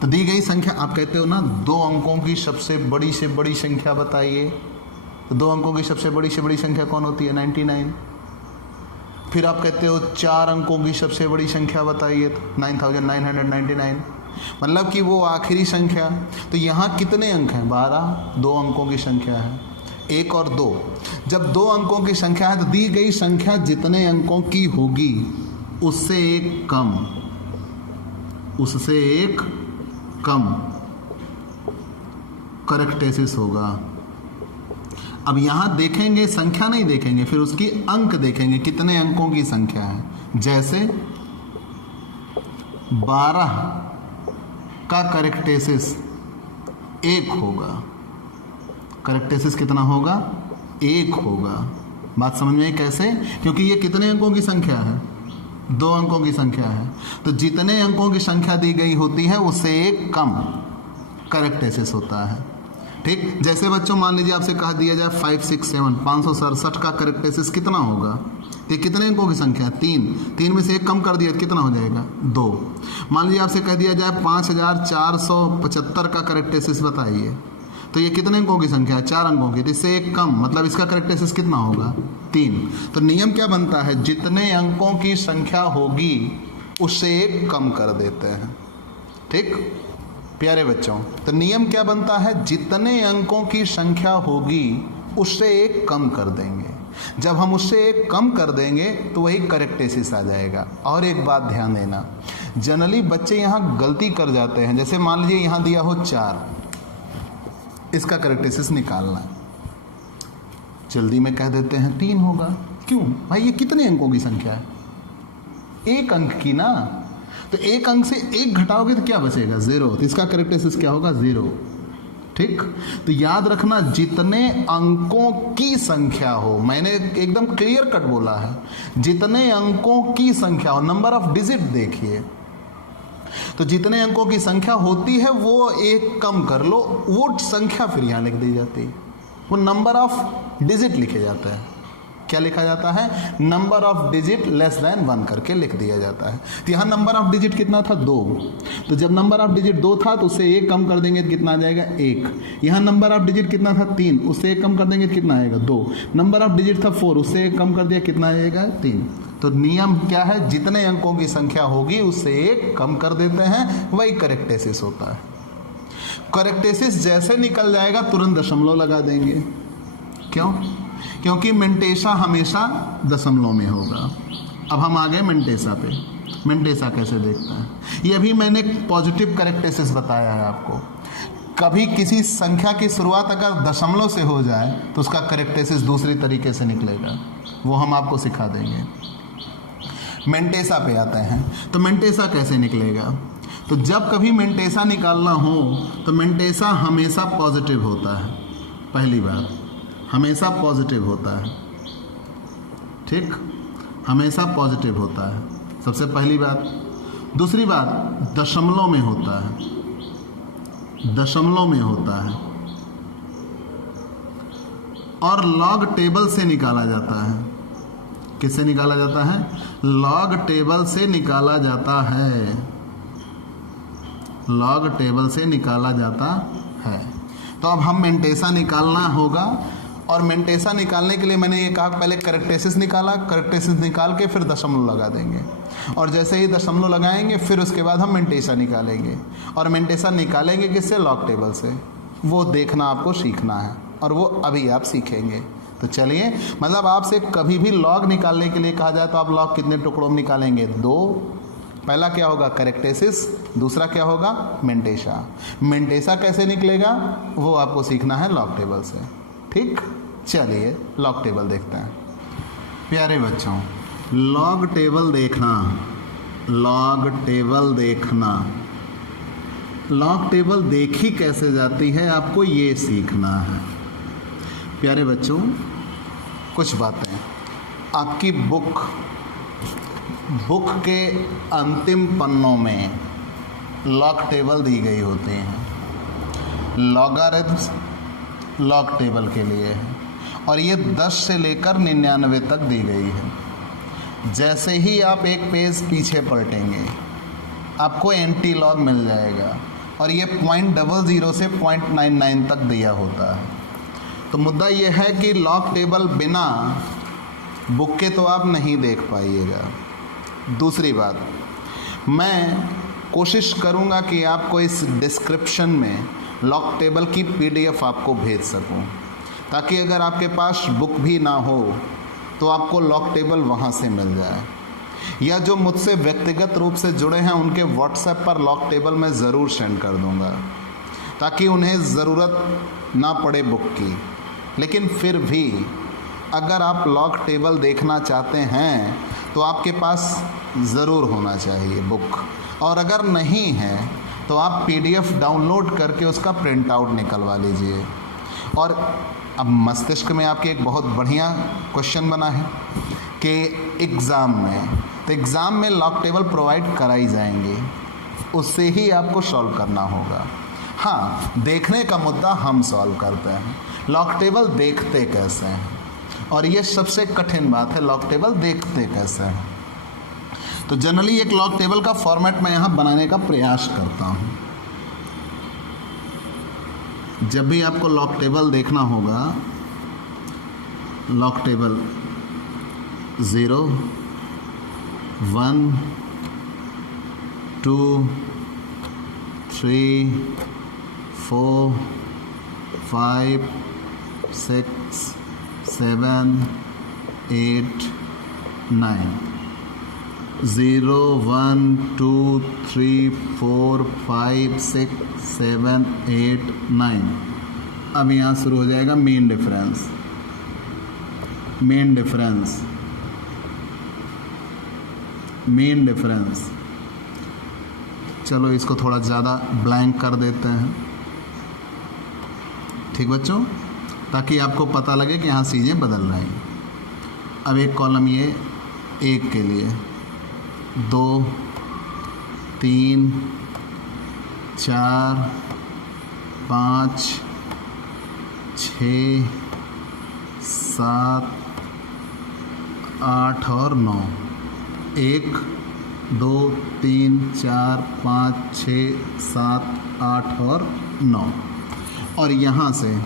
तो दी गई संख्या, आप कहते हो ना 2 अंकों की सबसे बड़ी से बड़ी संख्या बताइए। तो 2 अंकों की सबसे बड़ी से बड़ी संख्या कौन होती है? 99। फिर आप कहते हो 4 अंकों की सबसे बड़ी संख्या बताइए, तो 9999। मतलब कि वो आखिरी संख्या। तो यहाँ कितने अंक हैं? 12, 2 अंकों की संख्या है, 1 और 2। जब 2 अंकों की संख्या है तो दी गई संख्या जितने अंकों की होगी उससे एक कम, उससे एक कम करेक्टेसिस होगा। अब यहाँ देखेंगे, संख्या नहीं देखेंगे, फिर उसकी अंक देखेंगे, कितने अंकों की संख्या है। जैसे 12 का करेक्टेसिस 1 होगा। करेक्टेसिस कितना होगा? 1 होगा। बात समझ में? कैसे? क्योंकि ये कितने अंकों की संख्या है? 2 अंकों की संख्या है। तो जितने अंकों की संख्या दी गई होती है उससे एक कम करेक्टेसिस होता है। ठीक, जैसे बच्चों मान लीजिए आपसे कहा दिया जाए 567, 567 का करेक्टेसिस कितना होगा? ये कितने अंकों की संख्या? 3 में से एक कम कर दिया तो कितना हो जाएगा? 2। मान लीजिए आपसे कह दिया जाए 5475 का करेक्टेसिस बताइए, तो ये कितने अंकों की संख्या है? 4 अंकों की। तो इससे एक कम, मतलब इसका करेक्टेसिस कितना होगा? 3। तो नियम क्या बनता है? जितने अंकों की संख्या होगी उससे एक कम कर देते हैं। ठीक प्यारे बच्चों, तो नियम क्या बनता है? जितने अंकों की संख्या होगी उससे एक कम कर देंगे। जब हम उससे एक कम कर देंगे तो वही करेक्टेसिस आ जाएगा। और एक बात ध्यान देना, जनरली बच्चे यहाँ गलती कर जाते हैं। जैसे मान लीजिए यहाँ दिया हो 4, इसका करेक्टेसिस निकालना है, जल्दी में कह देते हैं 3 होगा। क्यों भाई? ये कितने अंकों की संख्या है? 1 अंक की ना। तो 1 अंक से 1 घटाओगे तो क्या बचेगा? 0। तो इसका करेक्टेसिस क्या होगा? 0। ठीक, तो याद रखना, जितने अंकों की संख्या हो, मैंने एकदम क्लियर कट बोला है, जितने अंकों की संख्या हो, नंबर ऑफ डिजिट देखिए। तो जितने अंकों की संख्या होती है वो एक कम कर लो, वो संख्या फिर यहाँ लिख दी जाती है, वो नंबर ऑफ डिजिट लिखे जाते हैं। क्या लिखा जाता है? Number of digit less than 1 करके लिख दिया जाता है। तो यहाँ नंबर ऑफ डिजिट कितना था? 2। तो जब नंबर ऑफ डिजिट 2 था तो उससे 1 कम कर देंगे तो कितना आ जाएगा? 1। यहाँ नंबर ऑफ डिजिट कितना था? 3, उससे 1 कम कर देंगे तो कितना आएगा? 2। नंबर ऑफ डिजिट था 4, उससे 1 कम कर दिया, कितना आएगा? 3। तो नियम क्या है? जितने अंकों की संख्या होगी उससे 1 कम कर देते हैं, वही करेक्टेसिस होता है। करेक्टेसिस जैसे निकल जाएगा तुरंत दशमलव लगा देंगे। क्यों? क्योंकि मेंटेसा हमेशा दशमलव में होगा। अब हम आ गए मेंटेसा पे। मेंटेसा कैसे देखते हैं? ये अभी मैंने पॉजिटिव करेक्टेसिस बताया है आपको। कभी किसी संख्या की शुरुआत अगर दशमलव से हो जाए तो उसका करेक्टेसिस दूसरी तरीके से निकलेगा, वो हम आपको सिखा देंगे। मेंटेसा पे आते हैं, तो मेंटेसा कैसे निकलेगा? तो जब कभी मेंटेसा निकालना हो तो मेंटेसा हमेशा पॉजिटिव होता है। पहली बात, हमेशा पॉजिटिव होता है, ठीक, हमेशा पॉजिटिव होता है, सबसे पहली बात। दूसरी बात, दशमलव में होता है, दशमलव में होता है, और लॉग टेबल से निकाला जाता है। किससे निकाला जाता है? लॉग टेबल से निकाला जाता है, लॉग टेबल से निकाला जाता है। तो अब हम मेंटेसा निकालना होगा, और मेंटेसा निकालने के लिए मैंने ये कहा पहले करेक्टेसिस निकाला, करेक्टेसिस निकाल के फिर दशमलव लगा देंगे, और जैसे ही दशमलव लगाएंगे फिर उसके बाद हम मेंटेसा निकालेंगे। और मेंटेसा निकालेंगे किससे? लॉग टेबल से। वो देखना आपको सीखना है, और वो अभी आप सीखेंगे। तो चलिए, मतलब आपसे कभी भी लॉग निकालने के लिए कहा जाए तो आप लॉग कितने टुकड़ों में निकालेंगे? 2। पहला क्या होगा? करेक्टेसिस, दूसरा क्या होगा? मेंटेसा। मेंटेसा कैसे निकलेगा वो आपको सीखना है लॉग टेबल से, ठीक। चलिए लॉग टेबल देखते हैं। प्यारे बच्चों, लॉग टेबल देखना, लॉग टेबल देखना, लॉग टेबल देखी कैसे जाती है आपको ये सीखना है। प्यारे बच्चों, कुछ बातें, आपकी बुक के अंतिम पन्नों में लॉग टेबल दी गई होती हैं। लॉगरिथम्स लॉग टेबल के लिए है, और ये 10 से लेकर 99 तक दी गई है। जैसे ही आप एक पेज पीछे पलटेंगे आपको एंटी लॉग मिल जाएगा, और ये 0.00 से 0.99 तक दिया होता है। तो मुद्दा ये है कि लॉग टेबल बिना बुक के तो आप नहीं देख पाइएगा। दूसरी बात, मैं कोशिश करूँगा कि आपको इस डिस्क्रिप्शन में लॉग टेबल की PDF आपको भेज सकूं, ताकि अगर आपके पास बुक भी ना हो तो आपको लॉग टेबल वहाँ से मिल जाए। या जो मुझसे व्यक्तिगत रूप से जुड़े हैं उनके WhatsApp पर लॉग टेबल मैं ज़रूर सेंड कर दूँगा, ताकि उन्हें ज़रूरत ना पड़े बुक की। लेकिन फिर भी अगर आप लॉग टेबल देखना चाहते हैं तो आपके पास ज़रूर होना चाहिए बुक, और अगर नहीं है तो आप PDF डाउनलोड करके उसका प्रिंट आउट निकलवा लीजिए। और अब मस्तिष्क में आपके एक बहुत बढ़िया क्वेश्चन बना है कि एग्ज़ाम में लॉग टेबल प्रोवाइड कराई जाएंगी, उससे ही आपको सॉल्व करना होगा। हाँ, देखने का मुद्दा हम सॉल्व करते हैं, लॉग टेबल देखते कैसे हैं, और ये सबसे कठिन बात है, लॉग टेबल देखते कैसे हैं। तो जनरली एक लॉग टेबल का फॉर्मेट मैं यहाँ बनाने का प्रयास करता हूँ। जब भी आपको लॉग टेबल देखना होगा, लॉग टेबल 0, 1, 2, 3, 4, 5, 6, 7, 8, 9, 0, 1, 2, 3, 4, 5, 6, 7, 8, 9। अब यहाँ शुरू हो जाएगा main difference, main difference, main difference. चलो इसको थोड़ा ज़्यादा ब्लैंक कर देते हैं, ठीक बच्चों, ताकि आपको पता लगे कि यहाँ चीज़ें बदल रही हैं। अब एक कॉलम ये 1 के लिए, 2, 3, 4, 5, 6, 7, 8 और 9, 1 2 3 4 5 6 7 8 और 9, और यहाँ से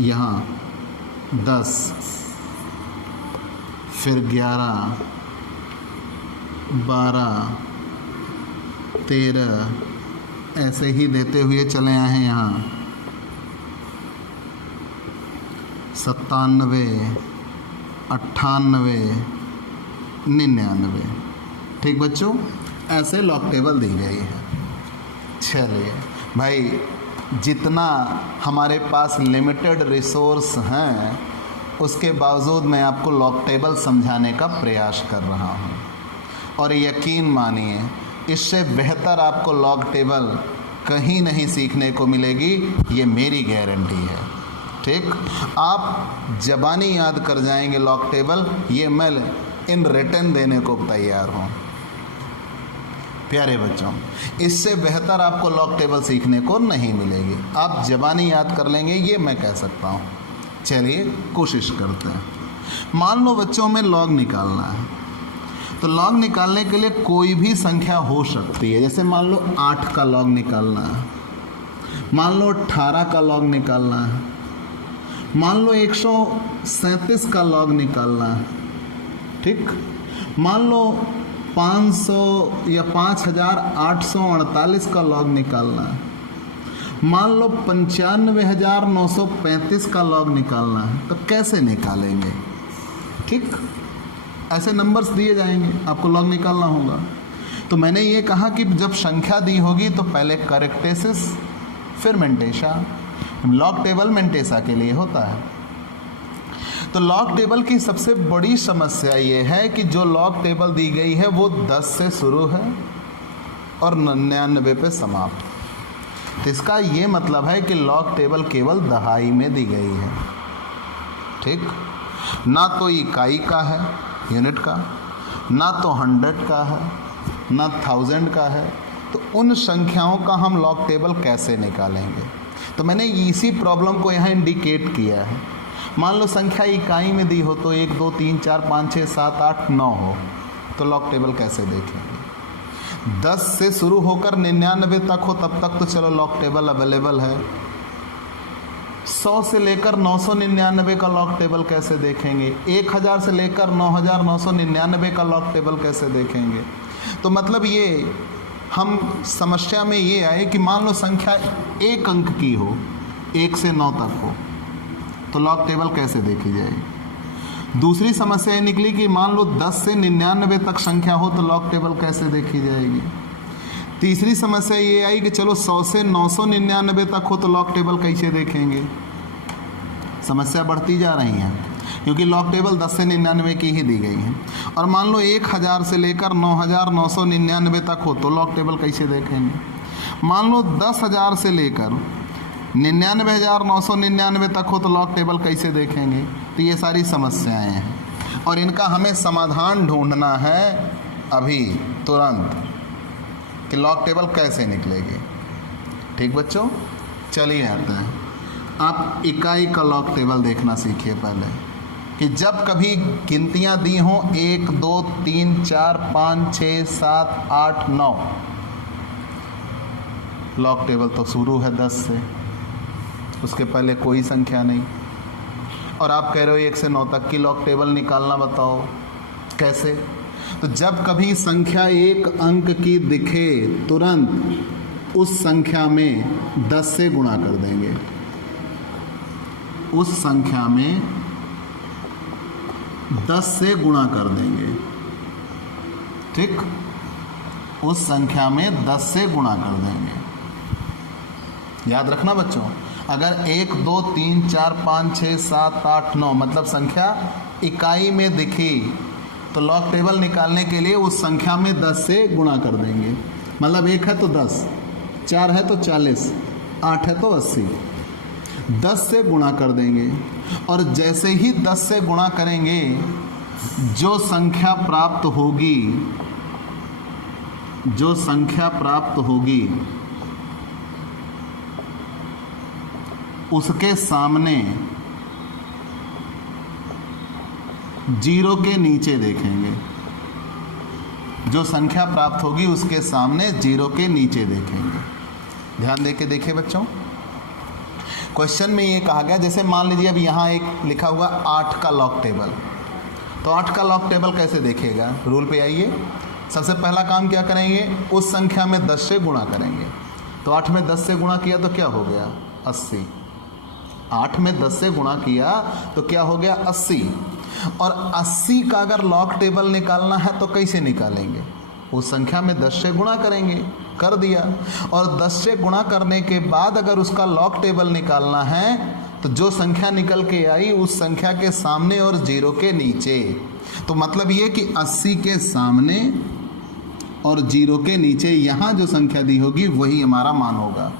यहाँ 10, फिर 11 12 13 ऐसे ही देते हुए चले आए हैं यहाँ 97 98 99। ठीक बच्चों, ऐसे लॉग टेबल दी गई है। चलिए भाई, जितना हमारे पास लिमिटेड रिसोर्स हैं उसके बावजूद मैं आपको लॉग टेबल समझाने का प्रयास कर रहा हूँ, और यकीन मानिए इससे बेहतर आपको लॉग टेबल कहीं नहीं सीखने को मिलेगी, ये मेरी गारंटी है। ठीक, आप ज़बानी याद कर जाएंगे लॉग टेबल, ये मैं इन रिटन देने को तैयार हूँ। प्यारे बच्चों, इससे बेहतर आपको लॉग टेबल सीखने को नहीं मिलेगी, आप ज़बानी याद कर लेंगे, ये मैं कह सकता हूँ। चलिए कोशिश करते हैं। मान लो बच्चों में लॉग निकालना है, तो लॉग निकालने के लिए कोई भी संख्या हो सकती है। जैसे मान लो 8 का लॉग निकालना है, मान लो 18 का लॉग निकालना है, मान लो 137 का लॉग निकालना है। ठीक, मान लो 500 या 5848 का लॉग निकालना है, मान लो 95,935 का लॉग निकालना है, तो कैसे निकालेंगे? ठीक, ऐसे नंबर्स दिए जाएंगे, आपको लॉग निकालना होगा। तो मैंने ये कहा कि जब संख्या दी होगी तो पहले करेक्टेसिस फिर मेंटेसा। लॉग टेबल मेंटेसा के लिए होता है। तो लॉग टेबल की सबसे बड़ी समस्या ये है कि जो लॉग टेबल दी गई है वो 10 से शुरू है और 99 पे समाप्त। तो इसका ये मतलब है कि लॉग टेबल केवल दहाई में दी गई है। ठीक, ना तो इकाई का है, यूनिट का, ना तो 100 का है, ना 1000 का है। तो उन संख्याओं का हम लॉग टेबल कैसे निकालेंगे? तो मैंने इसी प्रॉब्लम को यहाँ इंडिकेट किया है। मान लो संख्या इकाई में दी हो तो 1 2 3 4 5 6 7 8 9 हो, तो लॉग टेबल कैसे देखेंगे? 10 से शुरू होकर 99 तक हो तब तक तो चलो लॉग टेबल अवेलेबल है। 100 से लेकर 999 का लॉग टेबल कैसे देखेंगे? 1000 से लेकर 9999 का लॉग टेबल कैसे देखेंगे? तो मतलब ये हम समस्या में ये आए कि मान लो संख्या 1 अंक की हो, 1 से 9 तक हो, तो लॉग टेबल कैसे देखी जाएगी? दूसरी समस्या ये निकली कि मान लो 10 से 99 तक संख्या हो तो लॉग टेबल कैसे देखी जाएगी? तीसरी समस्या ये आई कि चलो 100 से 999 तक हो तो लॉग टेबल कैसे देखेंगे? समस्या बढ़ती जा रही है क्योंकि लॉग टेबल 10 से 99 की ही दी गई है। और मान लो 1000 से लेकर 9999 तक हो तो लॉग टेबल कैसे देखेंगे? मान लो 10,000 से लेकर 99,999 तक हो तो लॉग टेबल कैसे देखेंगे? तो ये सारी समस्याएं हैं और इनका हमें समाधान ढूंढना है अभी तुरंत कि लॉग टेबल कैसे निकलेगी। ठीक बच्चों, चलिए आते हैं। आप इकाई का लॉग टेबल देखना सीखिए पहले कि जब कभी गिनतियां दी हों 1 2 3 4 5 6 7 8 9, लॉग टेबल तो शुरू है 10 से, उसके पहले कोई संख्या नहीं। और आप कह रहे हो 1 से 9 तक की लॉग टेबल निकालना, बताओ कैसे? तो जब कभी संख्या 1 अंक की दिखे तुरंत उस संख्या में 10 से गुणा कर देंगे। उस संख्या में 10 से गुणा कर देंगे। ठीक, उस संख्या में 10 से गुणा कर देंगे। याद रखना बच्चों, अगर 1 2 3 4 5 6 7 8 9 मतलब संख्या इकाई में दिखी तो लॉग टेबल निकालने के लिए उस संख्या में 10 से गुणा कर देंगे। मतलब 1 है तो 10, 4 है तो 40, 8 है तो 80, 10 से गुणा कर देंगे। और जैसे ही 10 से गुणा करेंगे जो संख्या प्राप्त होगी, जो संख्या प्राप्त होगी उसके सामने जीरो के नीचे देखेंगे। जो संख्या प्राप्त होगी उसके सामने जीरो के नीचे देखेंगे। ध्यान देके देखिए बच्चों, क्वेश्चन में ये कहा गया, जैसे मान लीजिए अब यहाँ एक लिखा हुआ 8 का लॉग टेबल, तो 8 का लॉग टेबल कैसे देखेगा? रूल पे आइए। सबसे पहला काम क्या करेंगे? उस संख्या में 10 से गुणा करेंगे। तो 8 में 10 से गुणा किया तो क्या हो गया? 80। 8 में 10 से गुणा किया तो क्या हो गया? 80। और 80 का अगर लॉग टेबल निकालना है तो कैसे निकालेंगे? उस संख्या में 10 से गुणा करेंगे, कर दिया। और 10 से गुणा करने के बाद अगर उसका लॉग टेबल निकालना है तो जो संख्या निकल के आई उस संख्या के सामने और जीरो के नीचे। तो मतलब ये कि 80 के सामने और जीरो के नीचे यहाँ जो संख्या दी होगी वही हमारा मान होगा।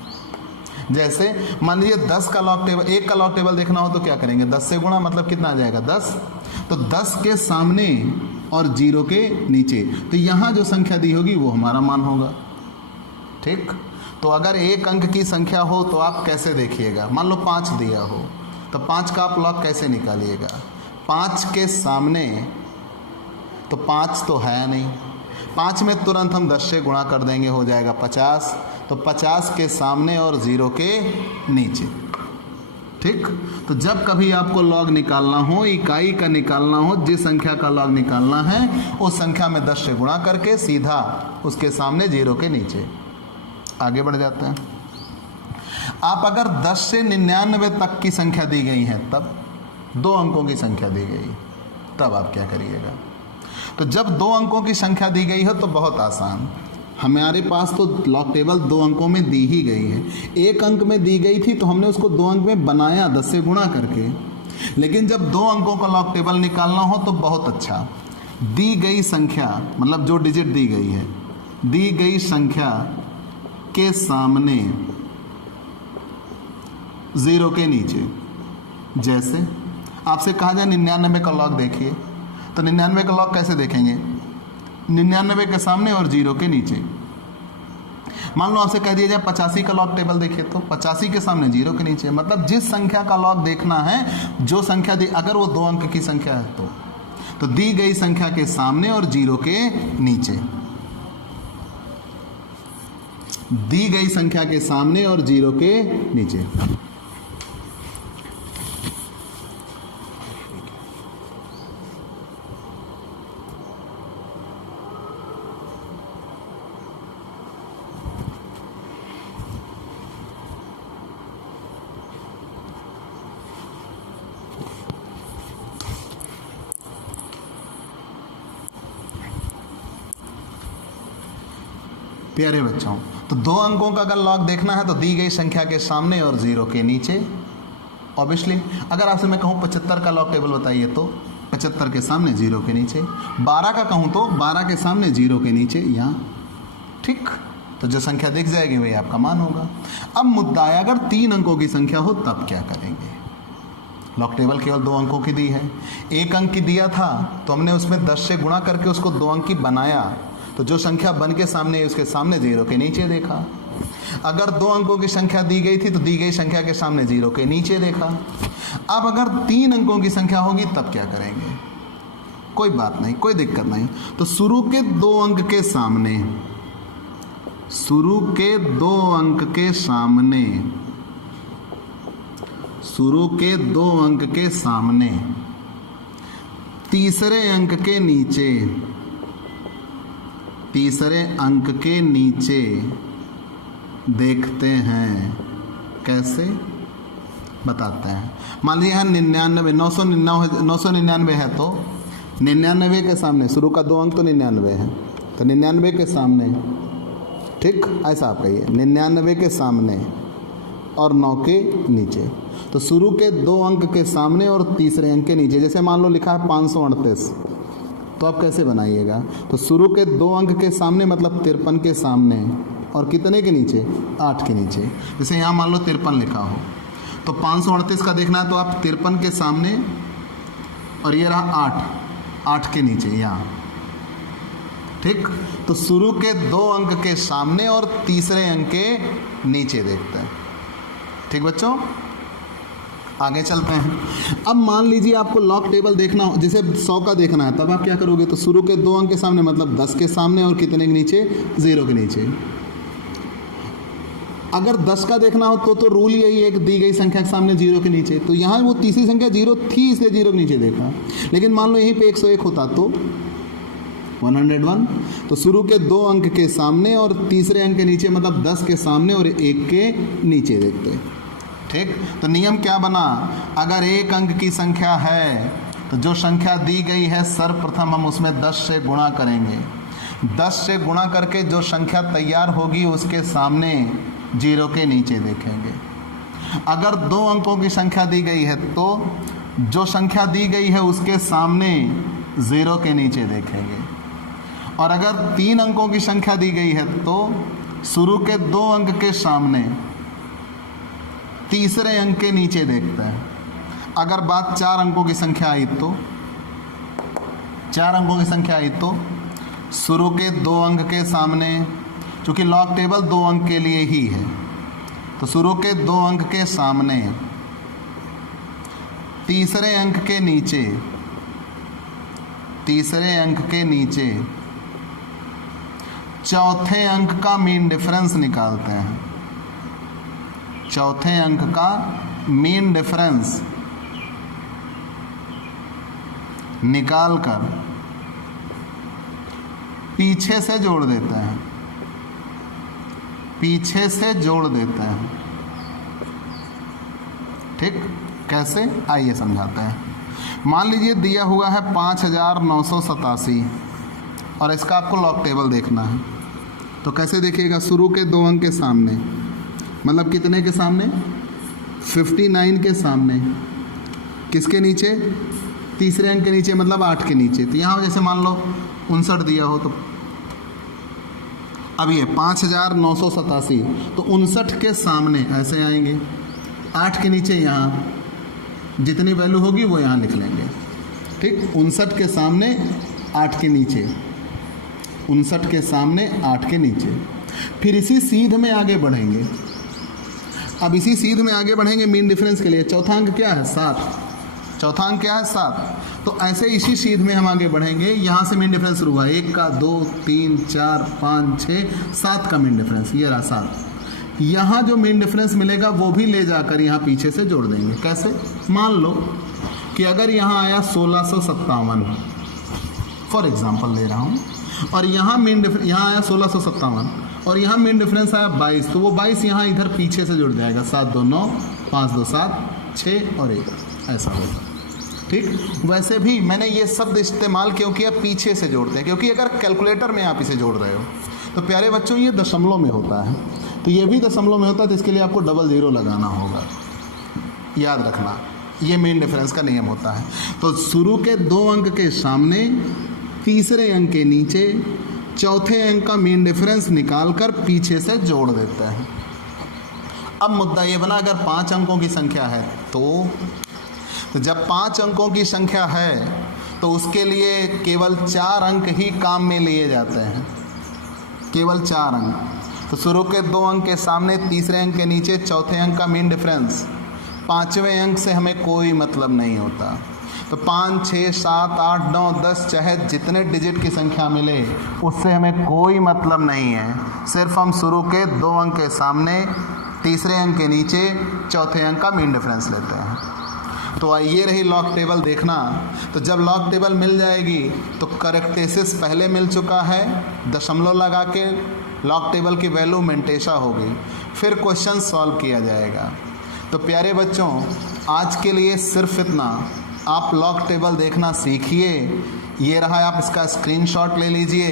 जैसे मान लीजिए 10 का लॉग टेबल, 1 का लॉग टेबल देखना हो तो क्या करेंगे? 10 से गुणा, मतलब कितना आ जाएगा? 10। तो 10 के सामने और जीरो के नीचे, तो यहाँ जो संख्या दी होगी वो हमारा मान होगा। ठीक। तो अगर एक अंक की संख्या हो तो आप कैसे देखिएगा? मान लो 5 दिया हो तो 5 का आप लॉग कैसे निकालिएगा? 5 के सामने, तो 5 तो है नहीं, 5 में तुरंत हम 10 से गुणा कर देंगे, हो जाएगा 50। तो 50 के सामने और जीरो के नीचे। ठीक। तो जब कभी आपको लॉग निकालना हो, इकाई का निकालना हो, जिस संख्या का लॉग निकालना है उस संख्या में 10 से गुणा करके सीधा उसके सामने जीरो के नीचे। आगे बढ़ जाते हैं। आप अगर 10 से 99 तक की संख्या दी गई है, तब 2 अंकों की संख्या दी गई, तब आप क्या करिएगा? तो जब 2 अंकों की संख्या दी गई हो तो बहुत आसान, हमारे पास तो लॉग टेबल 2 अंकों में दी ही गई है। 1 अंक में दी गई थी तो हमने उसको 2 अंक में बनाया 10 से गुणा करके। लेकिन जब 2 अंकों का लॉग टेबल निकालना हो तो बहुत अच्छा, दी गई संख्या, मतलब जो डिजिट दी गई है, दी गई संख्या के सामने जीरो के नीचे। जैसे आपसे कहा जाए 99 का लॉग देखिए, तो 99 का लॉग कैसे देखेंगे? 99 के सामने और जीरो के नीचे। मान लो आपसे कह दिया जाए 85 का लॉग टेबल देखिए, तो 85 के सामने जीरो के नीचे। मतलब जिस संख्या का लॉग देखना है, जो संख्या दी, अगर वो 2 अंक की संख्या है तो दी गई संख्या के सामने और जीरो के नीचे। दी गई संख्या के सामने और जीरो के नीचे। प्यारे बच्चों, तो 2 अंकों का अगर लॉग देखना है तो दी गई संख्या के सामने और जीरो के नीचे। ऑब्वियसली अगर आपसे मैं कहूँ 75 का लॉग टेबल बताइए, तो 75 के सामने जीरो के नीचे। 12 का कहूँ तो 12 के सामने जीरो के नीचे, यहाँ। ठीक। तो जो संख्या दिख जाएगी वही आपका मान होगा। अब मुद्दा है, अगर 3 अंकों की संख्या हो तब क्या करेंगे? लॉग टेबल केवल 2 अंकों की दी है, 1 अंक की दिया था तो हमने उसमें 10 से गुणा करके उसको 2 अंक की बनाया, तो जो संख्या बन के सामने है उसके सामने जीरो के नीचे देखा। अगर 2 अंकों की संख्या दी गई थी तो दी गई संख्या के सामने जीरो के नीचे देखा। अब अगर 3 अंकों की संख्या होगी तब क्या करेंगे? कोई बात नहीं, कोई दिक्कत नहीं। तो शुरू के 2 अंक के सामने, शुरू के 2 अंक के सामने, शुरू के 2 अंक के सामने, तीसरे अंक के नीचे, तीसरे अंक के नीचे देखते हैं। कैसे? बताते हैं। मान लीजिए यहाँ 99, 999 है, तो 99 के सामने, शुरू का 2 अंक तो 99 है, तो 99 के सामने, ठीक, ऐसा आप कहिए, 99 के सामने और 9 के नीचे। तो शुरू के 2 अंक के सामने और तीसरे अंक के नीचे। जैसे मान लो लिखा है 538, तो आप कैसे बनाइएगा? तो शुरू के 2 अंक के सामने मतलब 53 के सामने, और कितने के नीचे? 8 के नीचे। जैसे यहाँ मान लो 53 लिखा हो, तो 538 का देखना है तो आप 53 के सामने और ये रहा 8 के नीचे यहाँ। ठीक। तो शुरू के 2 अंक के सामने और तीसरे अंक के नीचे देखते हैं। ठीक बच्चों, आगे चलते हैं। अब मान लीजिए आपको लॉग टेबल देखना हो, जैसे 100 का देखना है, तब आप क्या करोगे, तो शुरू के 2 अंक के सामने मतलब 10 के सामने और कितने के नीचे, 0 के नीचे। अगर 10 का देखना हो तो रूल यही है कि दी गई संख्या के सामने 0 के नीचे। तो यहाँ वो तीसरी संख्या 0 थी इसलिए 0 के नीचे देखा, लेकिन मान लो यहीं पे 101 होता तो 101, तो शुरू के 2 अंक के सामने और तीसरे अंक के नीचे मतलब 10 के सामने और 1 के नीचे देखते। ठीक, तो नियम क्या बना, अगर एक अंक की संख्या है तो जो संख्या दी गई है सर्वप्रथम हम उसमें 10 से गुणा करेंगे। 10 से गुणा करके जो संख्या तैयार होगी उसके सामने 0 के नीचे देखेंगे। अगर 2 अंकों की संख्या दी गई है तो जो संख्या दी गई है उसके सामने 0 के नीचे देखेंगे। और अगर 3 अंकों की संख्या दी गई है तो शुरू के 2 अंक के सामने तीसरे अंक के नीचे देखते हैं। अगर बात 4 अंकों की संख्या आई तो 4 अंकों की संख्या आई तो शुरू के 2 अंक के सामने, चूँकि लॉग टेबल 2 अंक के लिए ही है, तो शुरू के 2 अंक के सामने तीसरे अंक के नीचे, तीसरे अंक के नीचे चौथे अंक का मीन डिफरेंस निकालते हैं। चौथे अंक का मीन डिफरेंस निकालकर पीछे से जोड़ देते हैं, पीछे से जोड़ देते हैं। ठीक, कैसे, आइए समझाते हैं। मान लीजिए दिया हुआ है 5987 और इसका आपको लॉग टेबल देखना है, तो कैसे देखिएगा, शुरू के 2 अंक के सामने मतलब कितने के सामने, 59 के सामने, किसके नीचे, तीसरे अंक के नीचे मतलब 8 के नीचे। तो यहाँ जैसे मान लो 59 दिया हो तो अब ये 5987, तो 59 के सामने ऐसे आएंगे, 8 के नीचे यहाँ जितनी वैल्यू होगी वो यहाँ लिख लेंगे। ठीक, 59 के सामने 8 के नीचे, 59 के सामने 8 के नीचे। फिर इसी सीध में आगे बढ़ेंगे। अब इसी सीध में आगे बढ़ेंगे मीन डिफरेंस के लिए। चौथा अंक क्या है, 7। चौथा अंक क्या है, 7। तो ऐसे इसी सीध में हम आगे बढ़ेंगे। यहाँ से मीन डिफरेंस शुरू हुआ, 1 का, 2, 3, 4, 5, 6, 7 का मीन डिफरेंस, ये रहा 7। यहाँ जो मीन डिफरेंस मिलेगा वो भी ले जाकर यहाँ पीछे से जोड़ देंगे। कैसे, मान लो कि अगर यहाँ आया 1657, फॉर एग्जांपल ले रहा हूँ, और यहाँ मीन डिफरेंस, यहाँ आया 1657 और यहाँ मीन डिफरेंस आया 22, तो वो 22 यहाँ इधर पीछे से जुड़ जाएगा। 7 2 9, 5 2 7, 6 और 1, ऐसा होगा। ठीक, वैसे भी मैंने ये शब्द इस्तेमाल क्यों किया, पीछे से जोड़ते हैं, क्योंकि अगर कैलकुलेटर में आप इसे जोड़ रहे हो तो प्यारे बच्चों ये दशमलव में होता है, तो ये भी दशमलव में होता है, तो इसके लिए आपको डबल 0 लगाना होगा। याद रखना, ये मीन डिफरेंस का नियम होता है। तो शुरू के 2 अंक के सामने, तीसरे अंक के नीचे, चौथे अंक का मीन डिफरेंस निकालकर पीछे से जोड़ देते हैं। अब मुद्दा ये बना, अगर 5 अंकों की संख्या है तो जब 5 अंकों की संख्या है तो उसके लिए केवल 4 अंक ही काम में लिए जाते हैं, केवल 4 अंक। तो शुरू के 2 अंक के सामने, तीसरे अंक के नीचे, चौथे अंक का मीन डिफरेंस, 5वें अंक से हमें कोई मतलब नहीं होता। तो 5, 6, 7, 8, 9, 10 चाहे जितने डिजिट की संख्या मिले उससे हमें कोई मतलब नहीं है। सिर्फ हम शुरू के 2 अंक के सामने, तीसरे अंक के नीचे, चौथे अंक का मीन डिफरेंस लेते हैं। तो ये रही लॉग टेबल देखना। तो जब लॉग टेबल मिल जाएगी तो करेक्टेसिस पहले मिल चुका है, दशमलव लगा के लॉग टेबल की वैल्यू मेंटेशा होगी, फिर क्वेश्चन सॉल्व किया जाएगा। तो प्यारे बच्चों, आज के लिए सिर्फ इतना। आप लॉग टेबल देखना सीखिए। ये रहा, आप इसका स्क्रीनशॉट ले लीजिए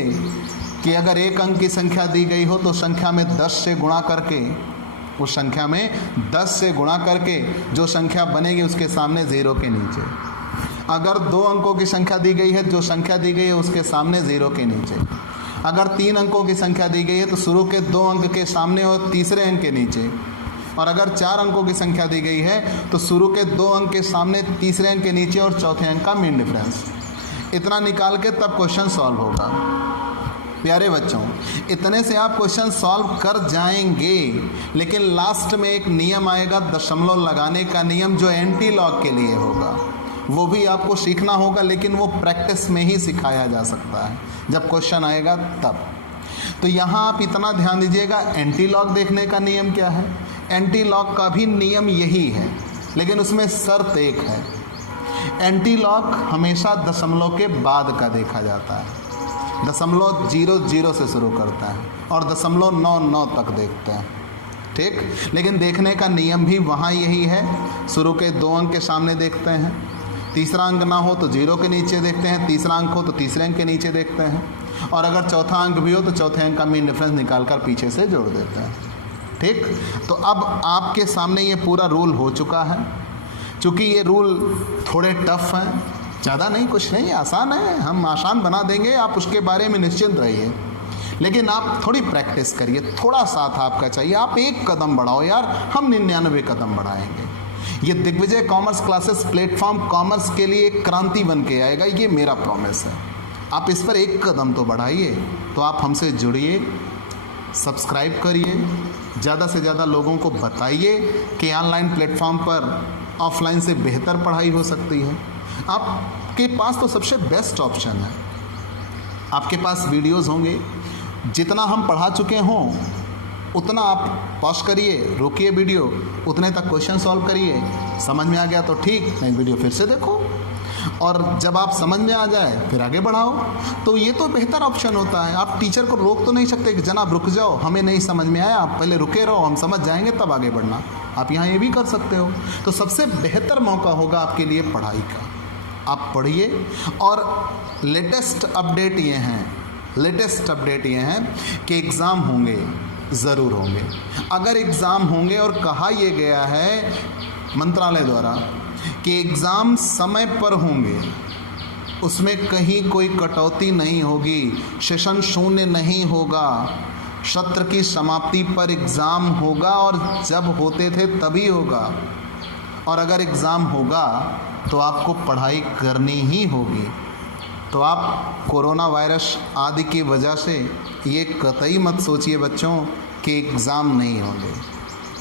कि अगर एक अंक की संख्या दी गई हो तो संख्या में 10 से गुणा करके, उस संख्या में 10 से गुणा करके जो संख्या बनेगी उसके सामने 0 के नीचे। अगर 2 अंकों की संख्या दी गई है, जो संख्या दी गई है उसके सामने 0 के नीचे। अगर 3 अंकों की संख्या दी गई है तो शुरू के 2 अंक के सामने और तीसरे अंक के नीचे। और अगर 4 अंकों की संख्या दी गई है तो शुरू के 2 अंक के सामने, तीसरे अंक के नीचे और चौथे अंक का मीन डिफरेंस। इतना निकाल के तब क्वेश्चन सॉल्व होगा। प्यारे बच्चों, इतने से आप क्वेश्चन सॉल्व कर जाएंगे, लेकिन लास्ट में एक नियम आएगा दशमलव लगाने का नियम, जो एंटी लॉग के लिए होगा। वो भी आपको सीखना होगा, लेकिन वो प्रैक्टिस में ही सिखाया जा सकता है, जब क्वेश्चन आएगा तब। तो यहाँ आप इतना ध्यान दीजिएगा, एंटी लॉग देखने का नियम क्या है। एंटी लॉग का भी नियम यही है, लेकिन उसमें शर्त एक है, एंटी लॉग हमेशा दशमलव के बाद का देखा जाता है। 0.00 से शुरू करता है और 0.99 तक देखते हैं, ठीक। लेकिन देखने का नियम भी वहाँ यही है, शुरू के 2 अंक के सामने देखते हैं, तीसरा अंक ना हो तो 0 के नीचे देखते हैं, तीसरा अंक हो तो तीसरे अंक के नीचे देखते हैं, और अगर चौथा अंक भी हो तो चौथे अंक का मीन डिफरेंस निकाल कर पीछे से जोड़ देते हैं, ठीक। तो अब आपके सामने ये पूरा रूल हो चुका है। चूँकि ये रूल थोड़े टफ हैं, ज़्यादा नहीं, कुछ नहीं, आसान है, हम आसान बना देंगे, आप उसके बारे में निश्चिंत रहिए। लेकिन आप थोड़ी प्रैक्टिस करिए, थोड़ा साथ आपका चाहिए। आप एक कदम बढ़ाओ यार, हम 99 कदम बढ़ाएंगे। ये Digvijay commerce classes platform commerce के लिए एक क्रांति बन के आएगा, ये मेरा प्रॉमिस है। आप इस पर एक कदम तो बढ़ाइए। तो आप हमसे जुड़िए, सब्सक्राइब करिए, ज़्यादा से ज़्यादा लोगों को बताइए कि ऑनलाइन प्लेटफॉर्म पर ऑफलाइन से बेहतर पढ़ाई हो सकती है। आपके पास तो सबसे बेस्ट ऑप्शन है, आपके पास वीडियोस होंगे, जितना हम पढ़ा चुके हों उतना आप पॉज करिए, रोकिए वीडियो, उतने तक क्वेश्चन सॉल्व करिए। समझ में आ गया तो ठीक, नहीं वीडियो फिर से देखो, और जब आप समझ में आ जाए फिर आगे बढ़ाओ। तो ये तो बेहतर ऑप्शन होता है। आप टीचर को रोक तो नहीं सकते कि जनाब रुक जाओ, हमें नहीं समझ में आया, आप पहले रुके रहो, हम समझ जाएंगे तब आगे बढ़ना। आप यहाँ ये भी कर सकते हो। तो सबसे बेहतर मौका होगा आपके लिए पढ़ाई का। आप पढ़िए, और लेटेस्ट अपडेट ये हैं कि एग्ज़ाम होंगे, ज़रूर होंगे। अगर एग्ज़ाम होंगे, और कहा यह गया है मंत्रालय द्वारा कि एग्ज़ाम समय पर होंगे, उसमें कहीं कोई कटौती नहीं होगी, सेशन शून्य नहीं होगा, सत्र की समाप्ति पर एग्ज़ाम होगा, और जब होते थे तभी होगा। और अगर एग्ज़ाम होगा तो आपको पढ़ाई करनी ही होगी। तो आप कोरोना वायरस आदि की वजह से ये कतई मत सोचिए बच्चों कि एग्ज़ाम नहीं होंगे।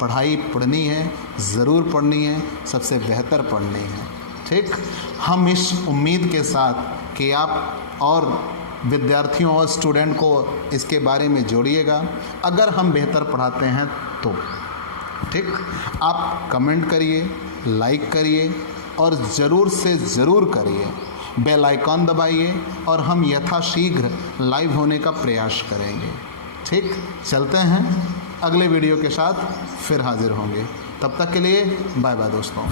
पढ़ाई पढ़नी है, ज़रूर पढ़नी है, सबसे बेहतर पढ़नी है, ठीक। हम इस उम्मीद के साथ कि आप और विद्यार्थियों और स्टूडेंट को इसके बारे में जोड़िएगा, अगर हम बेहतर पढ़ाते हैं तो, ठीक। आप कमेंट करिए, लाइक करिए, और ज़रूर से ज़रूर करिए, बेल आइकॉन दबाइए, और हम यथाशीघ्र लाइव होने का प्रयास करेंगे, ठीक। चलते हैं, अगले वीडियो के साथ फिर हाजिर होंगे। तब तक के लिए बाय बाय दोस्तों।